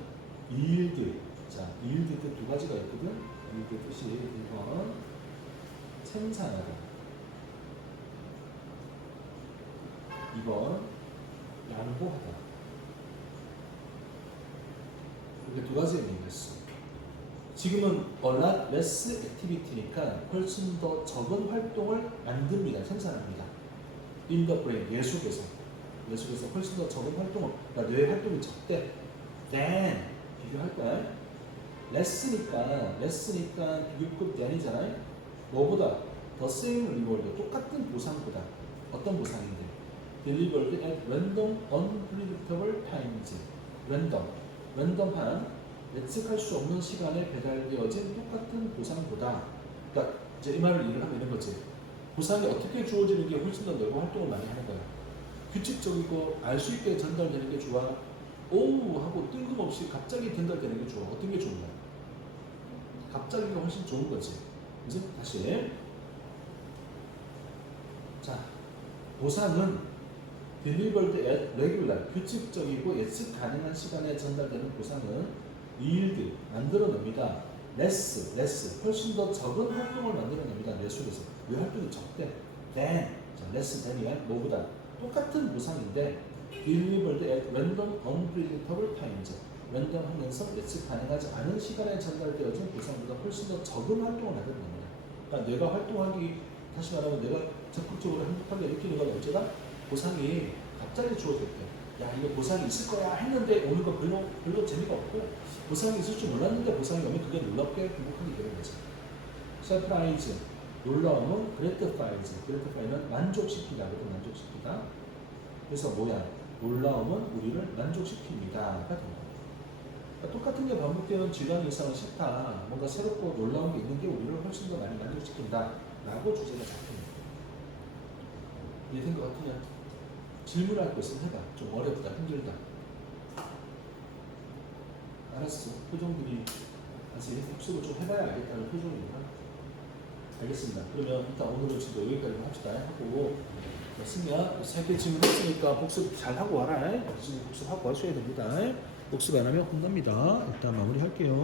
yield. 자, yield 뜻 두 가지가 있거든. yield 뜻이 1번 생산하다, 2번 양보하다. 이렇게 두 가지 의미가 있어. 지금은 a lot less activity니까 훨씬 더 적은 활동을 만듭니다. 생산합니다. in the brain 뇌 속에서 훨씬 더 적은 활동을, 그러니까 뇌 활동이 적대. then 비교할 거야. less니까 비교급 than이잖아요. 뭐보다 the same reward 똑같은 보상보다. 어떤 보상인데? delivered at random unpredictable times. 랜덤한 예측할 수 없는 시간에 배달되어진 똑같은 보상보다. 그러니까 이제 이 말을 이해를 하면 이런 거지. 보상이 어떻게 주어지는 게 훨씬 더 내고 활동을 많이 하는 거야. 규칙적이고 알 수 있게 전달되는 게 좋아. 오우 하고 뜬금없이 갑자기 전달되는 게 좋아. 어떤 게 좋은 거야? 갑자기가 훨씬 좋은 거지. 그래서 다시 자, 보상은 delivered at regular 규칙적이고 예측 가능한 시간에 전달되는 보상은 yield 만들어냅니다. less 훨씬 더 적은 활동을 만들어냅니다. 뇌 속에서 뇌 활동이 적대. then 자, less than이야 뭐보다 똑같은 보상인데 delivered at random unpredictable times 랜덤 하면서 예측 가능하지 않은 시간에 전달되어진 보상보다 훨씬 더 적은 활동을 만들어냅니다. 그러니까 뇌가 활동하기, 다시 말하면 내가 적극적으로 행복하게 느끼는 건 언제가? 보상이 갑자기 주어질 때. 야 이거 보상이 있을 거야 했는데 오는 거 별로 재미가 없고, 보상이 있을 줄 몰랐는데 보상이 오면 그게 놀랍게 행복하게 되는 거지. 서프라이즈 놀라움은 gratify는 만족시키다. 그것도 만족시키다. 그래서 뭐야? 놀라움은 우리를 만족시킵니다. 그러니까 똑같은 게 반복되는 질환 이상은 싫다. 뭔가 새롭고 놀라운 게 있는 게 우리를 훨씬 더 많이 만족시킨다. 라고 주제가 잡힙니다. 이해된 것 같으냐? 질문할 거 있으면 해봐. 좀 어렵다, 힘들다. 알았어. 표정들이 아직 복습을 좀 해봐야 알겠다는 표정이니까. 알겠습니다. 그러면 일단 오늘은 지금 여기까지 합시다. 하고 승리야 3개 질문 했으니까 복습 잘 하고 와라. 지금 복습하고 하셔야 됩니다. 복습 안 하면 혼납니다. 일단 마무리 할게요.